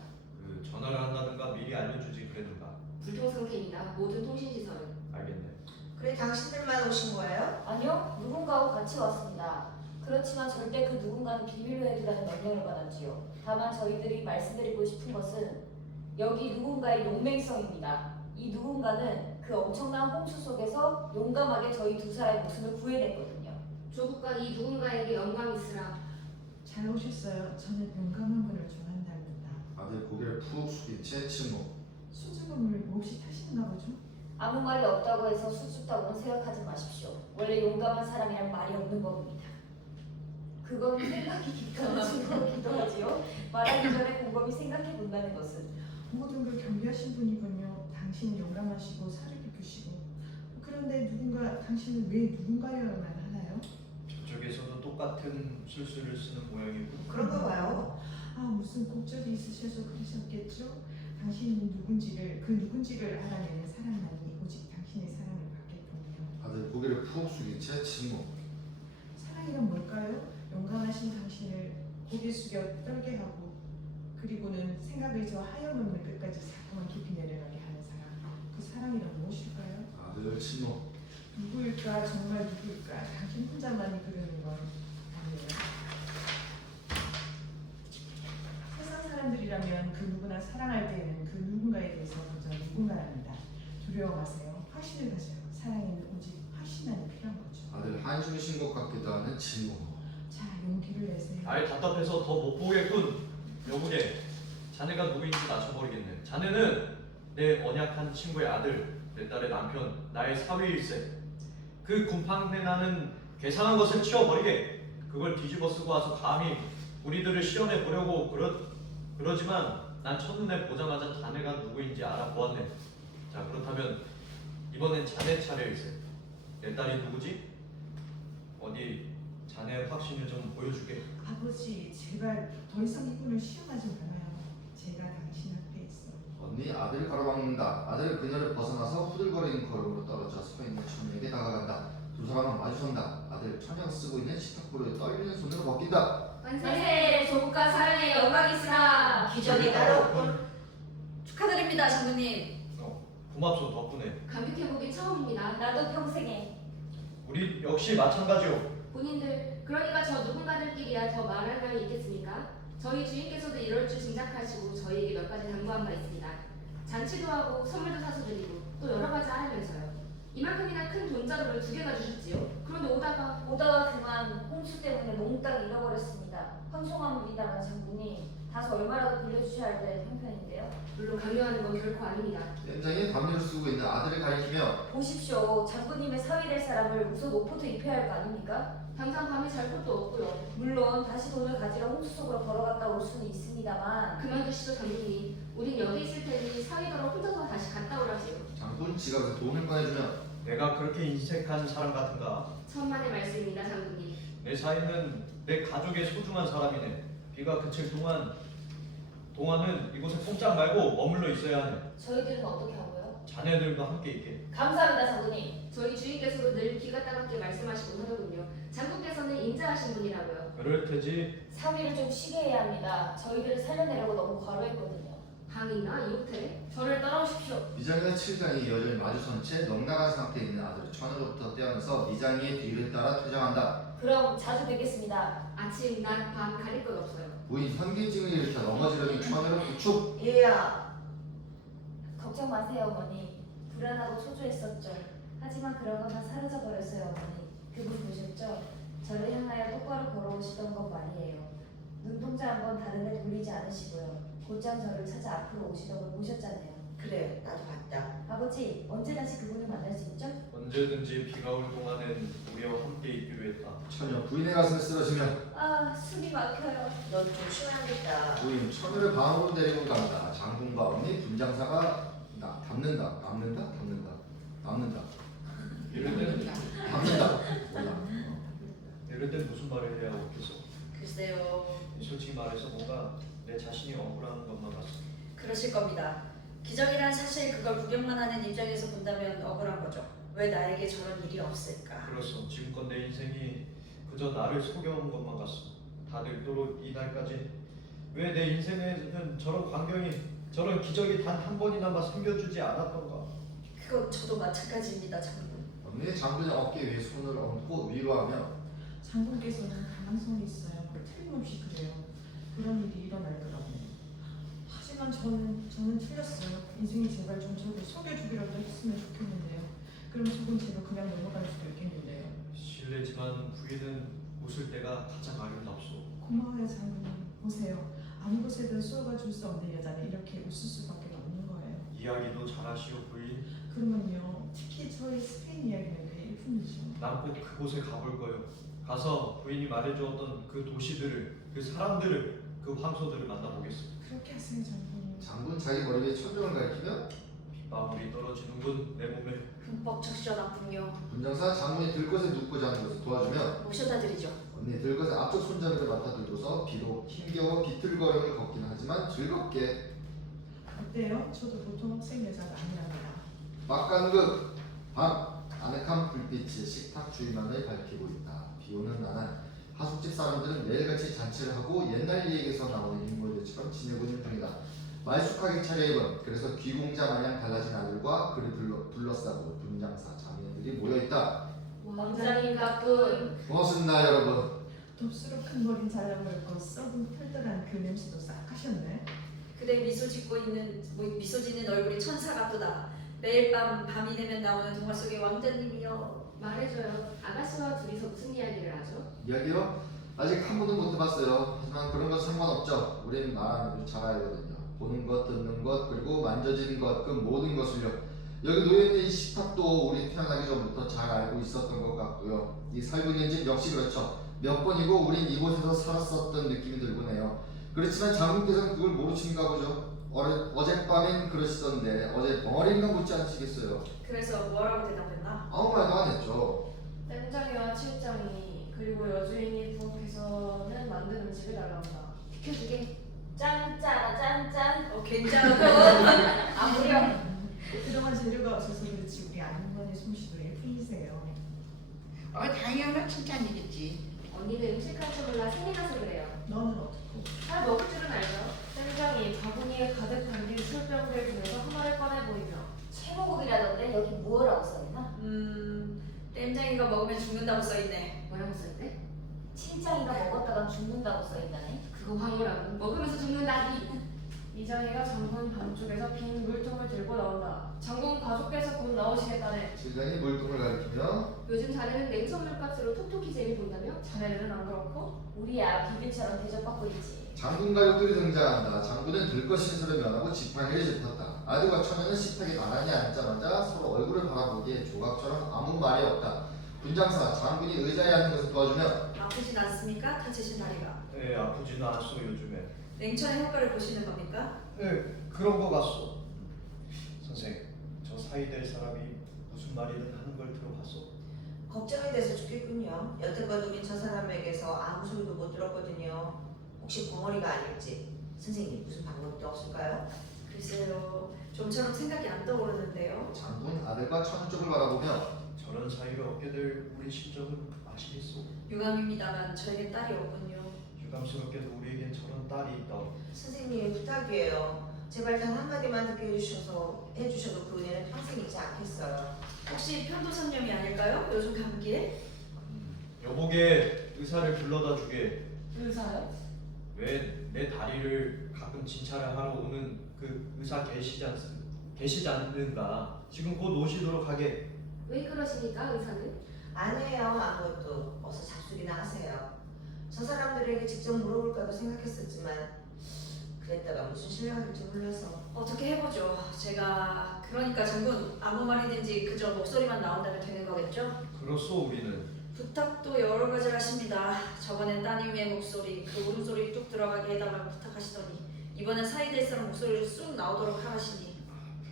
그 전화를 한다든가 미리 알려주지 그랬는가? 불통상태입니다. 모든 통신시설은. 알겠네. 그래 당신들만 오신 거예요? 아니요, 누군가와 같이 왔습니다. 그렇지만 절대 그 누군가는 비밀로 해두라는 명령을 받았지요. 다만 저희들이 말씀드리고 싶은 것은 여기 누군가의 용맹성입니다. 이 누군가는 그 엄청난 홍수 속에서 용감하게 저희 두 사람의 목숨을 구해냈거든요. 조국과 이 누군가에게 영광이시라. 잘 오셨어요. 저는 용감한 분을 좋아한답니다. 아들 고개를 푹 숙인 채 침묵. 수줍음을 몹시 타시는가 보죠? 아무 말이 없다고 해서 수줍다고는 생각하지 마십시오. 원래 용감한 사람이란 말이 없는 법입니다. 그건 생각이 깊다는 거기도 하지요. 말하기 전에 곰곰이 생각해 본다는 것은. 모든 걸 겸비하신 분이군요. 당신은 용감하시고 살을 깊으시고. 그런데 당신은 왜 누군가여야만 하나요? 저쪽에서도 똑같은 술수를 쓰는 모양이고. 그런가 봐요. 무슨 곡절이 있으셔서 그러셨겠죠? 당신이 누군지를 알아내는 사람만이 오직 당신의 사랑을 받겠군요. 아들 고개를 푹 숙인 채 침묵. 사랑이란 뭘까요? 용감하신 당신을 고개 숙여 떨게 하고 그리고는 생각의 저 하얀 눈을 끝까지 자꾸만 깊이 내려가게 하는 사랑. 그 사랑이란 무엇일까요? 아들 침묵. 누구일까? 정말 누구일까? 당신 혼자만이 그러는 건 아니에요. 세상 사람들이라면 그 누구나 사랑할 때에는 그 누군가에 대해서 먼저 누군가랍니다. 두려워 마세요. 확신을 가져요. 사랑에는 오직 확신만이 필요한 거죠. 아들 한숨 쉰 것 같기도 하는 질문. 자, 용기를 내세요. 아이 답답해서 더 못 보겠군. 여보게, 자네가 누구인지 맞춰버리겠네. 자네는 내 언약한 친구의 아들, 내 딸의 남편, 나의 사위일세. 그 곰팡내 나는 괴상한 것을 치워버리게. 그걸 뒤집어 쓰고 와서 감히 우리들을 시험해 보려고 그러지만 난 첫눈에 보자마자 자네가 누구인지 알아보았네. 자, 그렇다면 이번엔 자네 차례일세. 내 딸이 누구지? 어디 자네의 확신을 좀 보여주게. 아버지, 제발 더 이상 이분을 시험하지 말아요. 제가 당신 앞에 있어. 언니 아들을 가로막는다. 아들 그녀를 벗어나서 후들거리는 걸음으로 떨어져 서 있는 처녀에게 다가간다. 두 사람은 마주선다. 아들 처녀가 쓰고 있는 식탁보를 떨리는 손으로 벗긴다. 만세! 조국과 사랑의 영광이시라. 기적이 따라오군. 축하드립니다, 장군님. 고맙소 덕분에. 감격해보기 처음입니다. 나도 평생에. 우리 역시 마찬가지요. 본인들, 그러니까 저 누군가들끼리야 더 말할 말이 있겠습니까? 저희 주인께서도 이럴 줄 짐작하시고 저희에게 몇 가지 당부한 바 있습니다. 잔치도 하고 선물도 사서 드리고 또 여러 가지 하면서요. 이만큼이나 큰 돈자루를 2개나 주셨지요. 그런데 오다가 그만 홍수 때문에 몽땅 잃어버렸습니다. 황송합니다, 장군님. 다소 얼마라도 빌려주셔야 할 때 형편인데요. 물론 강요하는 건 결코 아닙니다. 연장이 담요를 쓰고 있는 아들을 가리키며 보십시오. 장군님의 사위 될 사람을 우선 옷부터 입혀야 할 거 아닙니까? 당장 밤에 잘 것도 없고요. 물론 다시 돈을 가지러 홍수 속으로 걸어갔다 올 수는 있습니다만 그만두시죠, 장군님. 우린 여기 있을 테니 사위더러 혼자서 다시 갔다 오라세요. 장군 지갑에서 돈을 꺼내주며 내가 그렇게 인색한 사람 같은가? 천만의 말씀입니다, 장군님. 내 사이는 내 가족의 소중한 사람이네. 비가 그칠 동안은 이곳에 꼼짝 말고 머물러 있어야 하네. 저희들은 어떻게 하고요? 자네들과 함께 있게. 감사합니다, 장군님. 저희 주인께서도 늘 귀가 따갑게 말씀하시곤 하더군요. 장군께서는 인자하신 분이라고요. 그럴 테지. 사위를 좀 쉬게 해야 합니다. 저희들을 살려내려고 너무 과로했거든요. 방이나 이 호텔에 저를 따라오십시오. 미장이와 칠장이 여전히 마주선 채 넉나간 상태에 있는 아들을 처녀로부터 떼어내서 미장이의 뒤를 따라 퇴장한다. 그럼 자주 뵙겠습니다. 아침, 낮, 밤 가릴 것 없어요. 부인 현기증을 일으켜 넘어지려는 처녀를 부축. 얘야, 걱정 마세요, 어머니. 불안하고 초조했었죠. 하지만 그러고만 사라져 버렸어요, 어머니. 그분 보셨죠? 저를 향하여 똑바로 걸어오시던 것 말이에요. 눈동자 한번 다른 데 돌리지 않으시고요. 곧장 저를 찾아 앞으로 오시던 걸 보셨잖아요. 그래, 나도 봤다. 아버지, 언제 다시 그분을 만날 수 있죠? 언제든지 비가 올 동안엔 우리와 함께 있기로 했다. 처녀 부인의 가슴을 쓰러지며 아, 숨이 막혀요. 넌 조심해야겠다. 부인 처녀를 방으로 데리고 간다. 장군과 언니 분장사가 담는다. 이럴 땐 몰라. 이럴 땐 무슨 말을 해야 옳겠어? 글쎄요, 솔직히 말해서 뭔가 내 자신이 억울한 것만 같아. 그러실 겁니다. 기적이란 사실 그걸 구경만 하는 입장에서 본다면 억울한 거죠. 왜 나에게 저런 일이 없을까? 그렇소. 지금껏 내 인생이 그저 나를 속여온 것만 같소. 다들 또 이날까지 왜 내 인생에는 저런 광경이, 저런 기적이 단 한 번이나마 생겨주지 않았던가. 그건 저도 마찬가지입니다, 장군. 언니 장군의 어깨 위에 손을 얹고 위로하며 장군께서는 가망성이 있어요. 틀림없이 그래요. 그런 일이 일어날 거라고. 하지만 저는 틀렸어요. 인생이 제발 좀 저를 속여주기라도 했으면 좋겠는데요. 그럼 속은 제가 그냥 넘어갈 수도 있겠는데요. 실례지만 부인은 웃을 때가 가장 아름답소. 고마워요, 장군님. 보세요. 아무 곳에든 쏘아줄 수 없는 여자는 이렇게 웃을 수밖에 없는 거예요. 이야기도 잘하시오 부인. 그러면요, 특히 저희 스페인 이야기는 그 일품이죠. 난 꼭 그곳에 가볼 거요. 가서 부인이 말해주었던 그 도시들을, 그 사람들을, 그 황소들을 만나보겠어. 그렇게 하세요, 장군님. 장군 자기 머리 위에 천정을 가리키며 빗방울이 떨어지는군 내 몸에. 흠뻑 적셔놨군요. 분장사 장군이 들것에 눕고자 하는 것을 도와주며 모셔다 드리죠. 언니 들것의 앞쪽 손잡이를 맡아 들고서 비록 힘겨워 비틀거림을 걷긴 하지만 즐겁게 어때요? 저도 보통 학생 여자가 아니랍니다. 막간극 밤 아늑한 불빛이 식탁 주위만을 밝히고 있다. 비오는 날은 하숙집 사람들은 매일같이 잔치를 하고 옛날 얘기에서 나오는 인물들처럼 지내고 있는 중이다. 말쑥하게 차려입은 그래서 귀공자 마냥 달라진 아들과 그를 둘러싸고 분장사 자매들이 모여있다. 왕자님 가뿐. 고맙습니다 여러분. 덥수룩 큰 머리는 잘라버렸고 썩은 털들한 그 냄새도 싹 하셨네. 그대 미소 짓는 얼굴이 천사 같도다. 매일 밤이 되면 나오는 동화 속의 왕자님이여. 말해줘요. 아가씨 씨와 둘이서 무슨 이야기를 하죠? 이야기요? 아직 한 번도 못 해봤어요. 하지만 그런 건 상관없죠. 우리는 말하는 줄 잘 알거든요. 보는 것, 듣는 것, 그리고 만져지는 것, 그 모든 것을요. 여기 놓여있는 이 식탁도 우리 태어나기 전부터 잘 알고 있었던 것 같고요. 이 살고 있는 집 역시 그렇죠. 몇 번이고 우린 이곳에서 살았었던 느낌이 들고네요. 그렇지만 장군께서는 그걸 모르시는가 보죠. 어젯밤엔 그러시던데 어제 벙어리인가 묻지 않으시겠어요? 그래서 뭐라고 대답했나? 아무 말도 안 했죠. 땡장이와 칠장이 그리고 여주인이 부엌에서는 만든 음식을 달라온다. 비켜주게. 짠짜라 짠짠. 괜찮고. 안 무려. 그동안 재료가 없어서 그렇지 우리 아주머니 솜씨도 예쁘세요. 당연한 칭찬이겠지. 언니는 음식할 줄 몰라 생이 나서 그래요. 너는 어떻고? 잘 먹을 줄은 알죠. 땡장이 바구니에 가득 담긴 술병을 중에서 하나를 꺼내 보이며 최고급이라던데 여기 뭐라고 써있나? 땜장이가 먹으면 죽는다고 써있네. 뭐라고 써있대? 칠장이가 먹었다가 죽는다고 써있다네. 그거 황홀하고 먹으면서 죽는다니. 이장이가 장군 반쪽에서 빈 물통을 들고 나온다. 장군 가족께서 곧 나오시겠다네. 실장이 물통을 가리키며 요즘 자네는 냉선 물값으로 톡톡히 재미 본다며? 자네들은 안 그렇고? 우리야 비빌처럼 대접받고 있지. 장군 가족들이 등장한다. 장군은 들것 신설을 면하고 지팡이를 짚었다. 아들과 처녀는 식탁에 나란히 앉자마자 서로 얼굴을 바라보기에 조각처럼 아무 말이 없다. 군장사 장군이 의자에 앉는 것을 도와주며 아프진 않습니까? 다치신 다리가. 네, 아프지는 않소 요즘에. 냉천의 효과를 보시는 겁니까? 네, 그런 거 같소. 선생, 저 사이 될 사람이 무슨 말이든 하는 걸 들어봤소. 걱정이 돼서 죽겠군요. 여태껏 우린 저 사람에게서 아무 소리도 못 들었거든요. 혹시 벙어리가 아닐지. 선생님 무슨 방법도 없을까요? 글쎄요. 좀처럼 생각이 안 떠오르는데요. 장군 아들과 처녀 쪽을 바라보며 저런 사이를 얻게 될 우리 심정은 아시겠소? 유감입니다만 저에겐 딸이 없군요. 유감스럽게도 우리에겐 저런 딸이 있다. 선생님 부탁이에요. 제발 단 한마디만 듣게 해주셔도 그 은혜는 평생 잊지 않겠어요. 혹시 편도선염이 아닐까요? 요즘 감기에? 여보게 의사를 불러다 주게. 의사요? 왜 내 다리를 가끔 진찰을 하러 오는 그 의사 계시지 않는가? 지금 곧 오시도록 하게. 왜 그러십니까 의사는? 아니에요 아무것도. 어서 잡수기나 하세요. 저 사람들에게 직접 물어볼까도 생각했었지만 그랬다가 무슨 신뢰가 될지 몰라서. 어떻게 해보죠. 제가 그러니까 장군 아무 말이든지 그저 목소리만 나온다면 되는 거겠죠? 그렇소 우리는. 부탁도 여러 가지를 하십니다. 저번엔 따님의 목소리, 그 울음소리 뚝 들어가게 해달라고 부탁하시더니 이번엔 사이될 사람 목소리를 쑥 나오도록 하시니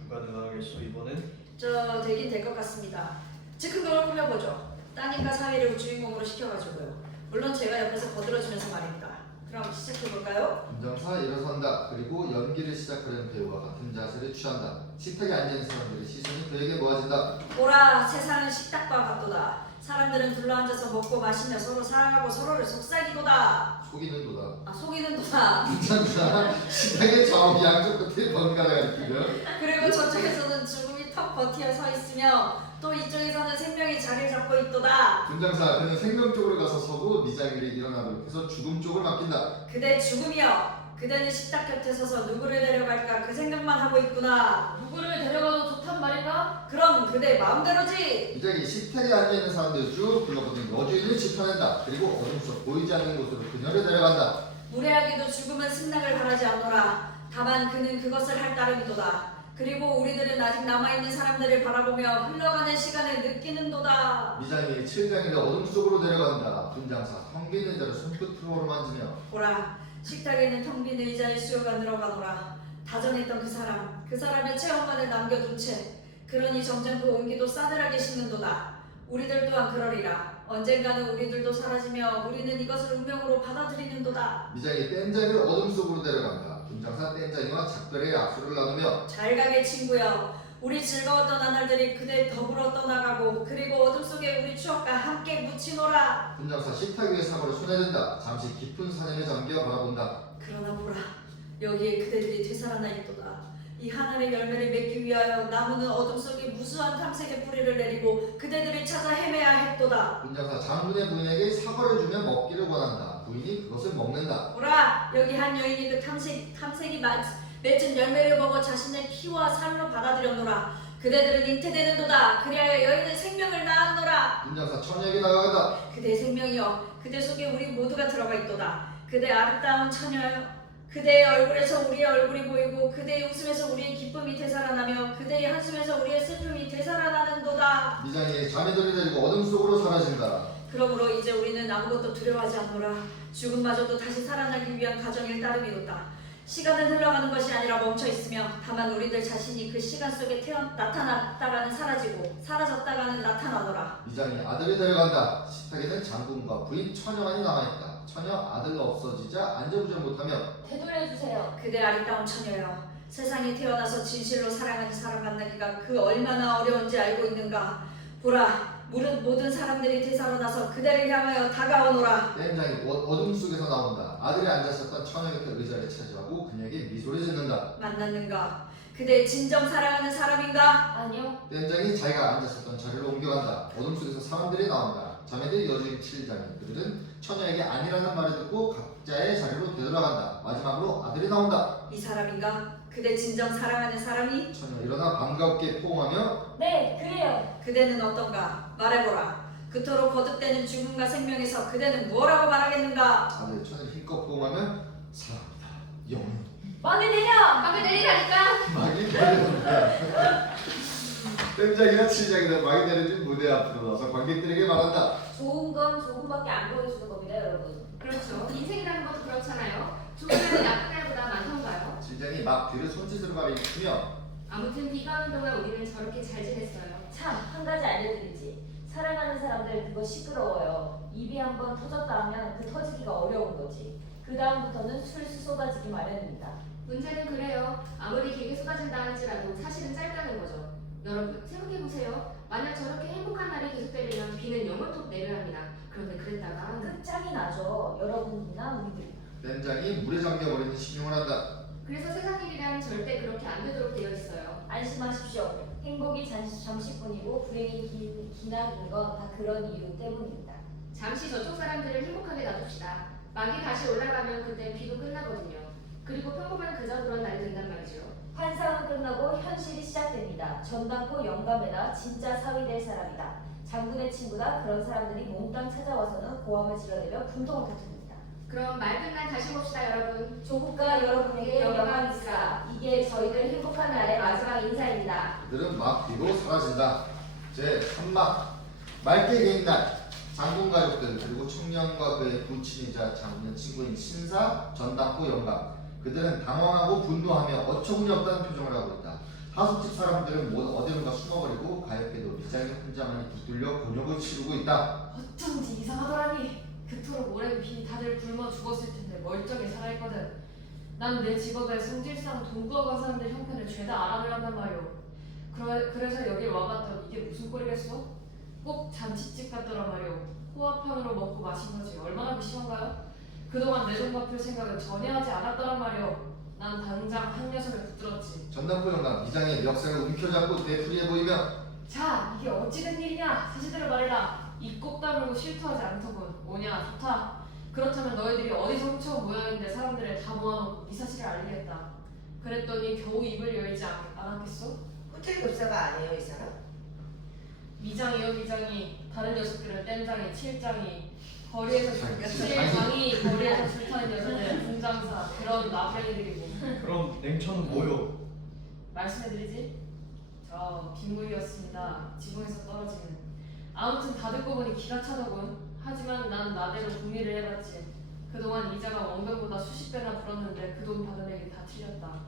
불가능하겠소 이번엔. 저 되긴 될 것 같습니다. 즉흥 그걸 꾸며보죠. 따님과 사위를 주인공으로 시켜가지고요. 물론 제가 옆에서 거들어주면서 말입니다. 그럼 시작해볼까요? 군장사 일어선다. 그리고 연기를 시작하려는 배우와 같은 자세를 취한다. 식탁에 앉아있는 사람들의 시선이 그에게 모아진다. 보라, 세상은 식탁과 같도다. 사람들은 둘러앉아서 먹고 마시며 서로 사랑하고 서로를 속삭이도다. 속이는 도다. 속이는 도다. 군장사 식탁의 좌우 양쪽 끝에 번갈아 가리키며 그리고 저쪽에서는 죽음이 턱 버티어 서 있으며 또 이쪽에서는 생명이 자리를 잡고 있도다. 군장사 그는 생명 쪽으로 가서 서고 미장이를 일어나도록 해서 죽음 쪽을 맡긴다. 그대 죽음이여. 그대는 식탁 곁에 서서 누구를 데려갈까 그 생각만 하고 있구나. 누구를 데려가도 좋단 말인가? 그럼 그대 마음대로지. 미장이 식탁에 앉아있는 사람들을 쭉 불러보더니 여주인을 짚어낸다. 그리고 어둠 속 보이지 않는 곳으로 그녀를 데려간다. 무례하게도 죽음은 승낙을 바라지 않노라. 다만 그는 그것을 할 따름이도다. 그리고 우리들은 아직 남아있는 사람들을 바라보며 흘러가는 시간을 느끼는도다. 미장이 칠장이를 어둠 속으로 데려간다. 군장사 텅 빈 의자를 손끝으로 어루만지며 보라, 식탁에는 텅 빈 의자의 수요가 늘어가노라. 다정했던 그 사람의 체험만을 남겨둔 채 그러니 점점 그 온기도 싸늘하게 식는도다. 우리들 또한 그러리라. 언젠가는 우리들도 사라지며 우리는 이것을 운명으로 받아들이는도다. 미장이 뗀장이를 어둠 속으로 데려간다. 군장사 뗀장이와 작별의 약수를 나누며 잘 가게 친구여. 우리 즐거웠던 나날들이 그대 더불어 떠나가고 그리고 어둠 속에 우리 추억과 함께 묻히노라. 군장사 식탁 위에 사과를 손에 든다. 잠시 깊은 사념에 잠겨 바라본다. 그러나 보라, 여기에 그대들이 되살아나 있도다. 이 하늘의 열매를 맺기 위하여 나무는 어둠 속에 무수한 탐색의 뿌리를 내리고 그대들을 찾아 헤매야 했도다. 군장사 장군의 부인에게 사과를 주며 먹기를 원한다. 부인이 그것을 먹는다. 보라, 여기 한 여인이 그 탐색이 맺은 열매를 먹어 자신의 피와 살로 받아들였노라. 그대들은 잉태되는도다. 그리하여 여인은 생명을 낳았노라. 김장사 처녀에게 나아간다. 그대의 생명이여 그대 속에 우리 모두가 들어가 있도다. 그대 아름다운 처녀여 그대의 얼굴에서 우리의 얼굴이 보이고 그대의 웃음에서 우리의 기쁨이 되살아나며 그대의 한숨에서 우리의 슬픔이 되살아나는도다. 미장이 자매들을 데리고 어둠 속으로 사라진다. 그러므로 이제 우리는 아무것도 두려워하지 않노라. 죽음마저도 다시 살아나기 위한 과정일 따름이로다. 시간은 흘러가는 것이 아니라 멈춰 있으며 다만 우리들 자신이 그 시간 속에 나타났다가는 사라지고 사라졌다가는 나타나더라. 미장이 아들을 데려간다. 식탁에는 장군과 부인 처녀만이 남아있다. 처녀 아들가 없어지자 안절부절 못하며 되돌려주세요. 그대 아리따운 처녀여 세상에 태어나서 진실로 사랑하는 사람 만나기가 그 얼마나 어려운지 알고 있는가. 보라 모든 사람들이 되살아나서 그대를 향하여 다가오노라. 땜장이 어둠 속에서 나온다. 아들이 앉았었던 처녀 곁에 의자를 차지하고 그녀에게 미소를 짓는다. 만났는가. 그대 진정 사랑하는 사람인가. 아니요. 땜장이 자기가 앉았었던 자리로 옮겨간다. 어둠 속에서 사람들이 나온다. 자매들 여주인 7장이 그들은 처녀에게 아니라는 말을 듣고 각자의 자리로 되돌아간다. 마지막으로 아들이 나온다. 이 사람인가. 그대 진정 사랑하는 사람이. 처녀 일어나 반갑게 포옹하며 네, 그래요. 그대는 어떤가 말해보라. 그토록 거듭되는 죽음과 생명에서 그대는 뭐라고 말하겠는가. 아들 처녀를 힘껏 포옹하며 사랑합니다. 영원. 막을 내려. 막을 내리라니까. 막이 내려온다. 땜장이나 7장이나 막이 내려진 무대 앞으로 나서 관객들에게 말한다. 좋은 건 조금밖에 안 보여주는 겁니다, 여러분. 그렇죠. 인생이라는 것도 그렇잖아요. 좋은 날은 나쁜 날보다 많던가요? 7장이 막 뒤를 손짓으로 가리키며 아무튼 비가 오는 동안 우리는 저렇게 잘 지냈어요. 참, 한 가지 알려드리지. 사랑하는 사람들 그거 시끄러워요. 입이 한번 터졌다 하면 그 터지기가 어려운 거지. 그 다음부터는 술술 쏟아지기 마련입니다. 문제는 그래요. 아무리 길게 쏟아진다 할지라도 사실은 짧다는 거죠. 여러분 생각해보세요. 만약 저렇게 행복한 날이 계속되려면 비는 영원토록 내려야 합니다. 그런데 그랬다가 끝장이 나죠. 여러분이나 우리들. 땜장이 물에 잠겨버리는 신용을 한다. 그래서 세상 일이란 절대 그렇게 안 되도록 되어 있어요. 안심하십시오. 행복이 잠시뿐이고 불행이 기나긴 건 다 그런 이유 때문입니다. 잠시 저쪽 사람들을 행복하게 놔둡시다. 막이 다시 올라가면 그때 비도 끝나거든요. 그리고 평범한 그저 그런 날이 된단 말이죠. 환상은 끝나고 현실이 시작됩니다. 전당포 영감에다 진짜 사위 될 사람이다. 장군의 친구다. 그런 사람들이 몽땅 찾아와서는 고함을 질러대며 분통을 터뜨립니다. 그럼 맑은 날 다시 봅시다, 여러분. 조국과 여러분에게 영광이 있으라. 이게 저희들 행복한 날의 마지막 인사입니다. 그들은 막 뒤로 사라진다. 제 3막 맑게 개인 날 장군 가족들 그리고 청년과 그의 부친이자 장군의 친구인 신사 전당포 영감 그들은 당황하고 분노하며 어처구니 없다는 표정을 하고 있다. 하숙집 사람들은 모두 어디론가 숨어버리고 가엾게도 미장이 혼자만이 붙들려 곤욕을 치르고 있다. 어쩐지 이상하더라니. 그토록 오랜 비 다들 굶어 죽었을 텐데 멀쩡히 살아있거든. 난 내 직업에 성질상 돈 구하고 사람들 형편을 죄다 알아내야 한단 말이오. 그래서 여길 와봤더니 이게 무슨 꼴이겠어? 꼭 잔치집 같더라 말이오. 호화판으로 먹고 마신 거지 얼마나 무심한가요? 그동안 내 돈 갚을 생각은 전혀 하지 않았더란 말이오. 난 당장 한 녀석을 붙들었지. 전당포 영감 미장의 멱살을 움켜잡고 되풀이해 보이며 자, 이게 어찌된 일이냐? 사실대로 말해라. 입 꼭 다물고 실토하지 않더군. 오냐, 좋다. 그렇다면 너희들이 어디서 훔쳐온 모양인데 사람들을 다 모아놓고 이 사실을 알리겠다. 그랬더니 겨우 입을 열지 않았겠어? 호텔 급사가 아니에요 이 사람? 미장이요, 미장이. 다른 녀석들은 땜장이, 칠장이, 거리에서 장이. 칠장이, 거리에서 술타는 녀석들은 분장사, 그런 나부랭이들이고. 그럼 냉초는 뭐요? 말씀해드리지? 저 빗물이었습니다. 지붕에서 떨어지는. 아무튼 다 듣고 보니 기가 차더군. 하지만 난 나대로 궁리를 해봤지. 그동안 이자가 원금보다 수십 배나 불었는데 그 돈 받아내기 다 틀렸다.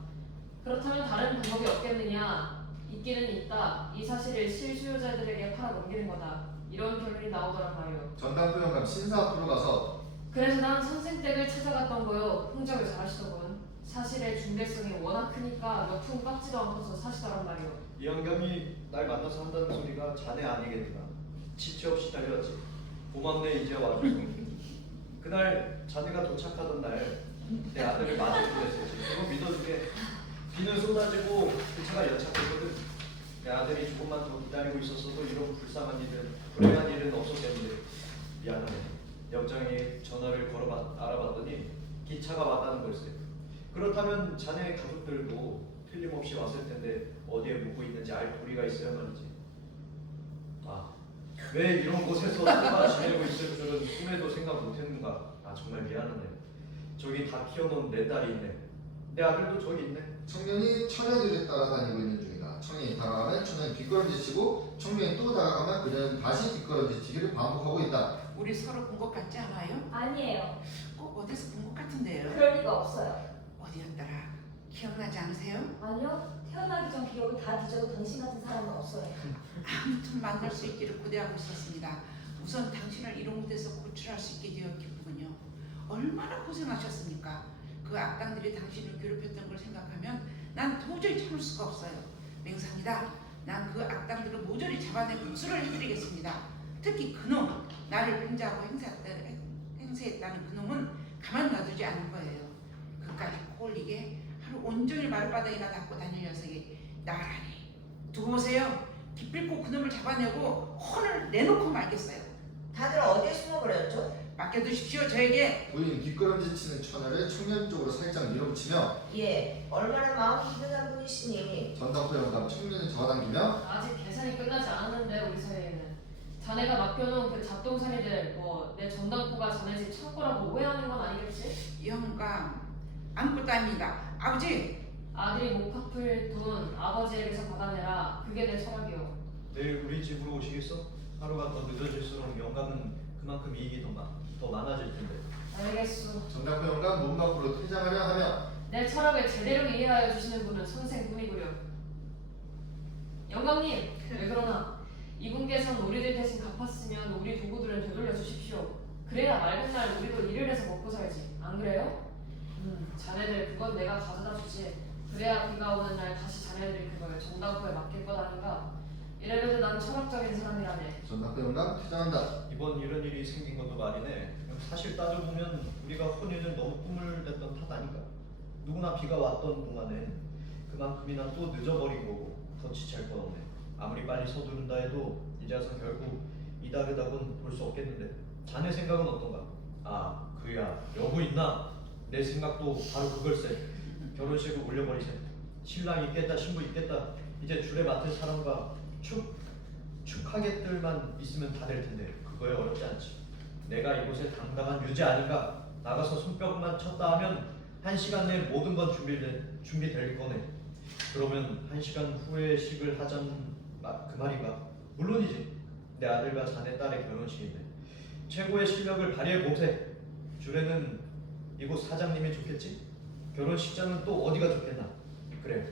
그렇다면 다른 방법이 없겠느냐? 있기는 있다. 이 사실을 실수요자들에게 팔아 넘기는 거다. 이런 결론이 나오더란 말이오. 전당포 영감 신사 앞으로 가서 그래서 난 선생댁을 찾아갔던 거요. 흥정을 잘하시더군. 사실의 중대성이 워낙 크니까 몇 푼 깎지도 않고서 사시더란 말이오. 이 영감이 날 만나서 한다는 소리가 자네 아니겠는가? 지체 없이 달려왔지. 고맙네 이제 와줘서. 그날 자네가 도착하던 날 내 아들을 맞이하기로 했었지. 그거 믿어주게. 비는 쏟아지고 그 차가 연착했거든. 내 아들이 조금만 더 기다리고 있었어도 이런 불행한 일은 없었겠는데 미안하네. 역장에 전화를 걸어 알아봤더니 기차가 왔다는 걸세. 그렇다면 자네 가족들도 틀림없이 왔을 텐데 어디에 묵고 있는지 알 도리가 있어야 말이지. 왜 이런 곳에서 누가 지내고 있을 줄은 꿈에도 생각 못했는가. 정말 미안하네. 저기 다 키워놓은 내 딸이 있네. 내 아들도 저기 있네. 청년이 처녀들을 따라다니고 있는 중이다. 청년이 다가가면 청년이 뒷걸음질치고 청년이 또 다가가면 그녀는 다시 뒷걸음질치기를 반복하고 있다. 우리 서로 본 것 같지 않아요? 아니에요. 꼭 어디서 본 것 같은데요. 그럴 리가 없어요. 어디였더라? 기억나지 않으세요? 아니요. 태어나기 전 기억을 다 뒤져도 당신 같은 사람은 없어요. 아무튼 만날 수 있기를 고대하고 있었습니다. 우선 당신을 이런 곳에서 고출할 수 있게 되어 기쁘군요. 얼마나 고생하셨습니까? 그 악당들이 당신을 괴롭혔던 걸 생각하면 난 도저히 참을 수가 없어요. 맹상이다. 난 그 악당들을 모조리 잡아내 복수를 해드리겠습니다. 특히 그놈, 나를 빙자하고 행세했다는 그놈은 가만 놔두지 않을 거예요. 그까지 코 올리게 하루 온종일 마룻바닥이나 닦고 다닐 녀석이 나라니. 두고 보세요. 기필코 그놈을 잡아내고 혼을 내놓고 말겠어요. 다들 어디에 숨어버렸죠? 맡겨두십시오. 저에게. 부인 뒷걸음질치는 처녀를 청년 쪽으로 살짝 밀어붙이며 예, 얼마나 마음이 희등한 분이시니. 전당포 영감 청년을 잡아당기며 아직 계산이 끝나지 않았는데 우리 사이에는. 자네가 맡겨놓은 그 잡동사니들 내 전당포가 자네 집 창고라고 오해하는 건 아니겠지? 영감, 아무것도 아닙니다. 아버지. 아들이 못 갚을 돈 아버지에게서 받아내라. 그게 내 철학이요. 내일 우리 집으로 오시겠어? 하루가 더 늦어질수록 영감은 그만큼 이익이 더 많아질 텐데. 알겠소. 전당포 영감 몸 밖으로 퇴장하려 하며 내 철학을 제대로 이해하여 주시는 분은 선생뿐이구려. 영감님, 왜 그러나? 이분께선 우리들 대신 갚았으면 우리 도구들은 되돌려 주십시오. 그래야 맑은 날 우리도 일을 해서 먹고 살지. 안 그래요? 자네들 그건 내가 가져다 주지. 그래야 비가 오는 날 다시 자네들이 그걸 전당포에 맡길 것 아닌가? 이래봬도 난 철학적인 사람이라네. 전당포 영감 퇴장한다. 이번 이런 일이 생긴 것도 말이네. 사실 따져보면 우리가 혼인을 너무 꿈을 댔던 탓 아닌가? 누구나 비가 왔던 동안엔 그만큼이나 또 늦어버린 거고 더 지체할 건 없네. 아무리 빨리 서두른다 해도 이제 와서 결국 이다그닥은 볼 수 없겠는데. 자네 생각은 어떤가? 그야 여부 있나? 내 생각도 바로 그걸세. 결혼식을 올려버리세. 신랑 있겠다 신부 있겠다. 이제 줄에 맡을 사람과 축하객들만 있으면 다 될 텐데 그거야 어렵지 않지. 내가 이곳에 당당한 유지 아닌가? 나가서 손뼉만 쳤다 하면 1시간 내에 모든 건 준비될 거네. 그러면 1시간 후에 식을 하자는 그 말인가? 물론이지. 내 아들과 자네 딸의 결혼식인데 최고의 실력을 발휘해 보세. 줄에는 이곳 사장님이 좋겠지? 결혼식장은 또 어디가 좋겠나? 그래,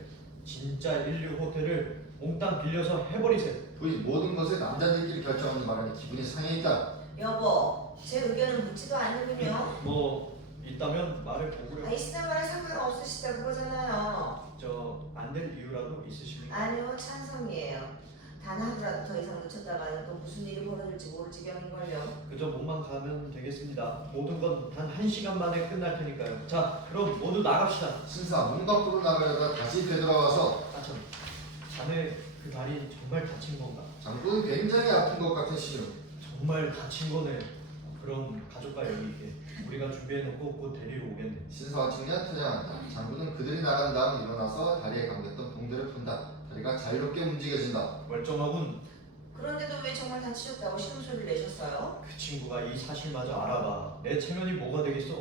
진짜 인류 호텔을 몽땅 빌려서 해버리세. 부인 모든 것을 남자들끼리 결정하는 바람에 기분이 상해 있다. 여보, 제 의견은 묻지도 않는군요. 뭐 있다면 말을 보구려. 이 시간 말에 상관없으시다 그거잖아요. 안 될 이유라도 있으십니까? 아니요, 찬성이에요. 단 하루라도 더 이상 놓쳤다가는 또 무슨 일이 벌어질지 모를 지경인걸요. 그저 몸만 가면 되겠습니다. 모든 건 단 1시간 만에 끝날 테니까요. 자, 그럼 모두 나갑시다. 신사 문 밖으로 나가려다 다시 되돌아와서 참, 자네 그 다리 정말 다친 건가? 장군 굉장히 아픈 것 같은 신용. 정말 다친 거네. 그럼 가족과 여기 있게. 우리가 준비해놓고 곧 데리러 오겠네. 신사와 청년 퇴장한다. 장군은 그들이 나간 다음 일어나서 다리에 감겼던 봉대를 푼다. 다리가 자유롭게 움직여진다. 멀쩡하군. 그런데도 왜 정말 다치셨다고 신음소리를 내셨어요? 그 친구가 이 사실마저 알아봐. 내 체면이 뭐가 되겠어?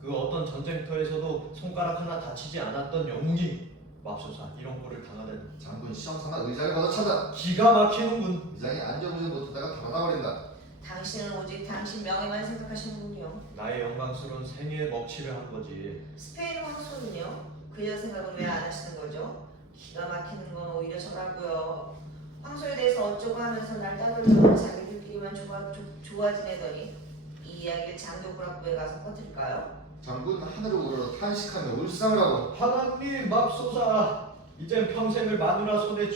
그 어떤 전쟁터에서도 손가락 하나 다치지 않았던 영웅이 맙소사 이런 꼴을 당하다니. 장군 시험삼아 의자를 걷어차다. 기가 막히는군. 의장이 앉아보지 못하다가 달아나버린다. 당신은 오직 당신 명예만 생각하시는군요. 나의 영광스러운 생애에 먹칠을 한 거지. 스페인 황소는요? 그녀 생각은 왜 안 하시는 거죠? 기가 막히는 건 오히려 저라고요. 황소에 대해서 어쩌고 하면서 날 따돌리고 자기들끼리만 좋아지내더니 이 이야기를 장교부락부에 가서 퍼뜨릴까요? 장군 하늘을 우러러 탄식하며 울상을 하고 하나님 맙소사. 이젠 평생을 마누라 손에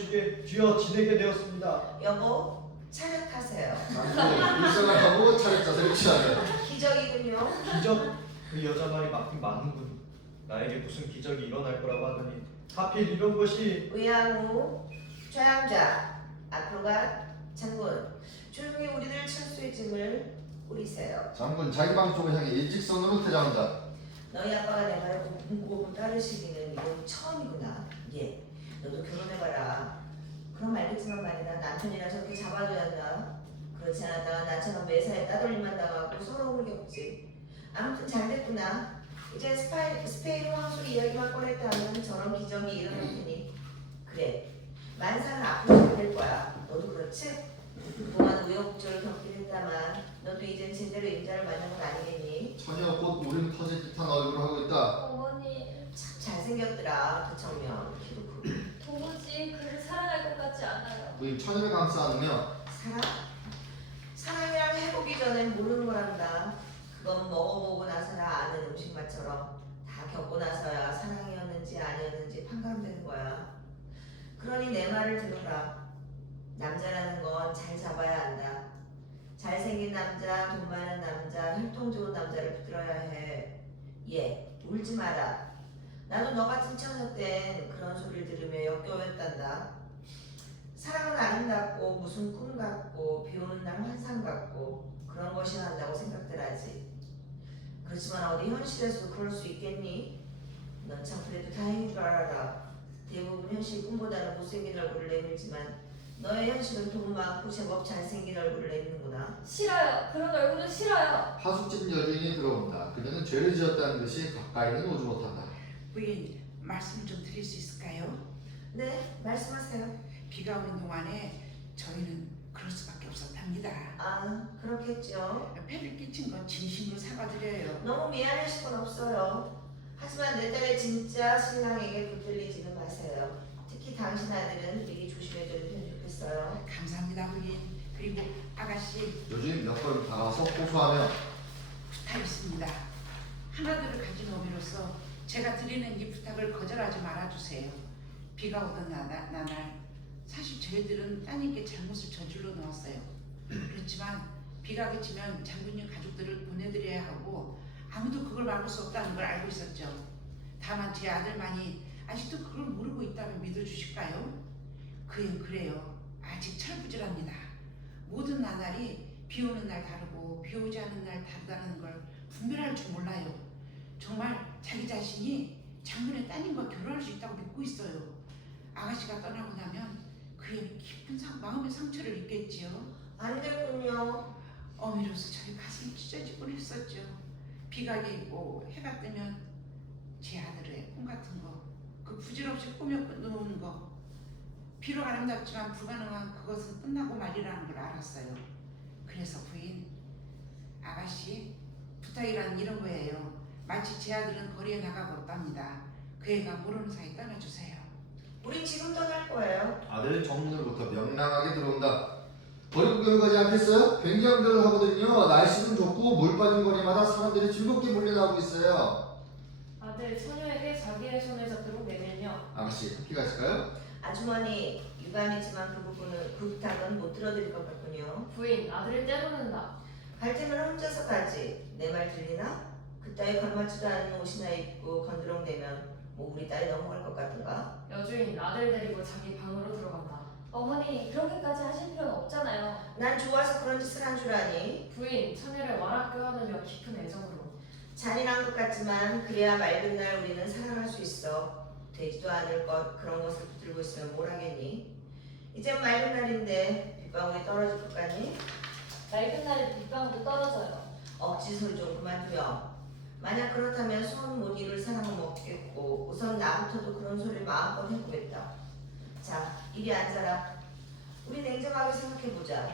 쥐어 지내게 되었습니다. 여보, 차렷하세요. 장군이 울상을 하고 차렷 자세를 취한다. 기적이군요. 기적? 그 여자 말이 맞긴 맞는군. 나에게 무슨 기적이 일어날 거라고 하더니 하필 이런 것이. 의양우, 좌양자, 앞으로 가. 장군, 조용히 우리들 철수의 짐을 우리세요. 장군 자기 방 쪽을 향해 일직선으로 퇴장한다. 너희 아빠가 내 말을 곰곰 따르시기는 이건 처음이구나. 예. 너도 결혼해봐라. 그럼 알겠지만 말이다. 남편이나 저렇게 잡아줘야 한다. 그렇지 않았다가 나처럼 매사에 따돌림만 당하고 서러움을 겪지. 아무튼 잘 됐구나. 이제 스페인 황소리 이야기만 꺼냈다면 저런 기적이 일어날 테니. 그래, 만사는 앞으로 잘 될 거야. 너도 그렇지? 그동안 우여곡절을 겪긴 했다만 너도 이젠 제대로 임자를 만난 건 아니겠니? 처녀 곧 울음 터질 듯한 얼굴을 하고 있다. 어머니, 참 잘생겼더라. 그 청년. 키도 크고. 도무지 그를 사랑할 것 같지 않아요. 부인 처녀를 감싸 안으며 사랑? 사랑이랑 해보기 전엔 모르는 거란다. 그건 먹어보고 나서야 아는 음식 맛처럼 다 겪고 나서야 사랑이었는지 아니었는지 판가름되는 거야. 그러니 내 말을 들어라. 남자라는 건 잘 잡아야 한다. 잘생긴 남자, 돈 많은 남자, 혈통 좋은 남자를 붙들어야 해. 예, 울지 마라. 나도 너 같은 처녀 땐 그런 소리를 들으며 역겨웠단다. 사랑은 아름답고 무슨 꿈 같고 비오는 날 환상 같고 그런 것이 한다고 생각들 하지. 그렇지만 어디 현실에서도 그럴 수 있겠니? 넌 참 그래도 다행인 줄 알아라. 대부분 현실 꿈보다는 못생긴 얼굴을 내밀지만 너의 현실은 돈 많고 제법 잘생긴 얼굴을 내미는구나. 싫어요. 그런 얼굴은 싫어요. 하숙집 여주인이 들어온다. 그녀는 죄를 지었다는 듯이 가까이는 오지 못한다. 부인, 말씀 좀 드릴 수 있을까요? 네, 말씀하세요. 비가 오는 동안에 저희는 그럴 수밖에 없었답니다. 아, 그렇겠죠. 패를 끼친 건 진심으로 사과드려요. 너무 미안하실 건 없어요. 하지만 내 딸의 진짜 신랑에게 붙들리지는 마세요. 특히 당신 아들은 미리 조심해주는 편이 좋겠어요. 감사합니다, 부인. 그리고 아가씨, 여주인 몇 걸음 다가서 호소하며 부탁 있습니다. 하나둘을 가진 어미로서 제가 드리는 이 부탁을 거절하지 말아주세요. 비가 오던 나날 사실 저희들은 따님께 잘못을 저질러 놓았어요. 그렇지만 비가 그치면 장군님 가족들을 보내드려야 하고 아무도 그걸 막을 수 없다는 걸 알고 있었죠. 다만 제 아들만이 아직도 그걸 모르고 있다면 믿어주실까요? 그엔 그래요. 아직 철부지랍니다. 모든 나날이 비 오는 날 다르고 비 오지 않는 날 다르다는 걸 분별할 줄 몰라요. 정말 자기 자신이 장군의 따님과 결혼할 수 있다고 믿고 있어요. 아가씨가 떠나고 나면 그의 깊은 마음의 상처를 입겠지요. 안 됐군요. 어미로서 저희 가슴이 찢어지곤 했었죠. 비가 개고 해가 뜨면 제 아들의 꿈 같은 거, 그 부질없이 꾸며 놓은 거, 비록 아름답지만 불가능한 그것은 끝나고 말이라는 걸 알았어요. 그래서 부인, 아가씨 부탁이란 이런 거예요. 마치 제 아들은 거리에 나가고 없답니다. 그 애가 모르는 사이 떠나주세요. 우리 지금 떠날 거예요. 아들 정문으로부터 명랑하게 들어온다. 버리고 교육하지 않겠어요? 굉장들 하거든요. 날씨는 좋고 물 빠진 거리마다 사람들이 즐겁게 몰려나오고 있어요. 아들 처녀에게 자기의 손을 잡도록 내밀며 아가씨 함께 가실까요? 아주머니, 유감이지만 그 부탁은 못 들어드릴 것 같군요. 부인 아들을 때려놓는다. 갈 테면 혼자서 가지. 내 말 들리나? 그따위 걸맞지도 않은 옷이나 입고 건드렁대면 뭐 우리 딸이 넘어갈 것 같은가? 여주인 아들 데리고 자기 방으로 들어간다. 어머니, 그렇게까지 하실 필요는 없잖아요. 난 좋아서 그런 짓을 한 줄 아니? 부인 처녀를 와락 껴안으며 깊은 애정으로. 잔인한 것 같지만 그래야 맑은 날 우리는 사랑할 수 있어. 되지도 않을 것 그런 것을 붙들고 있으면 뭘 하겠니? 이젠 맑은 날인데 빗방울이 떨어질 것 같니? 맑은 날에 빗방울도 떨어져요. 억지 소리 좀 그만두렴. 만약 그렇다면 손 못 이룰 사람은 없겠고 우선 나부터도 그런 소리를 마음껏 해보겠다. 자, 이리 앉아라. 우리 냉정하게 생각해보자.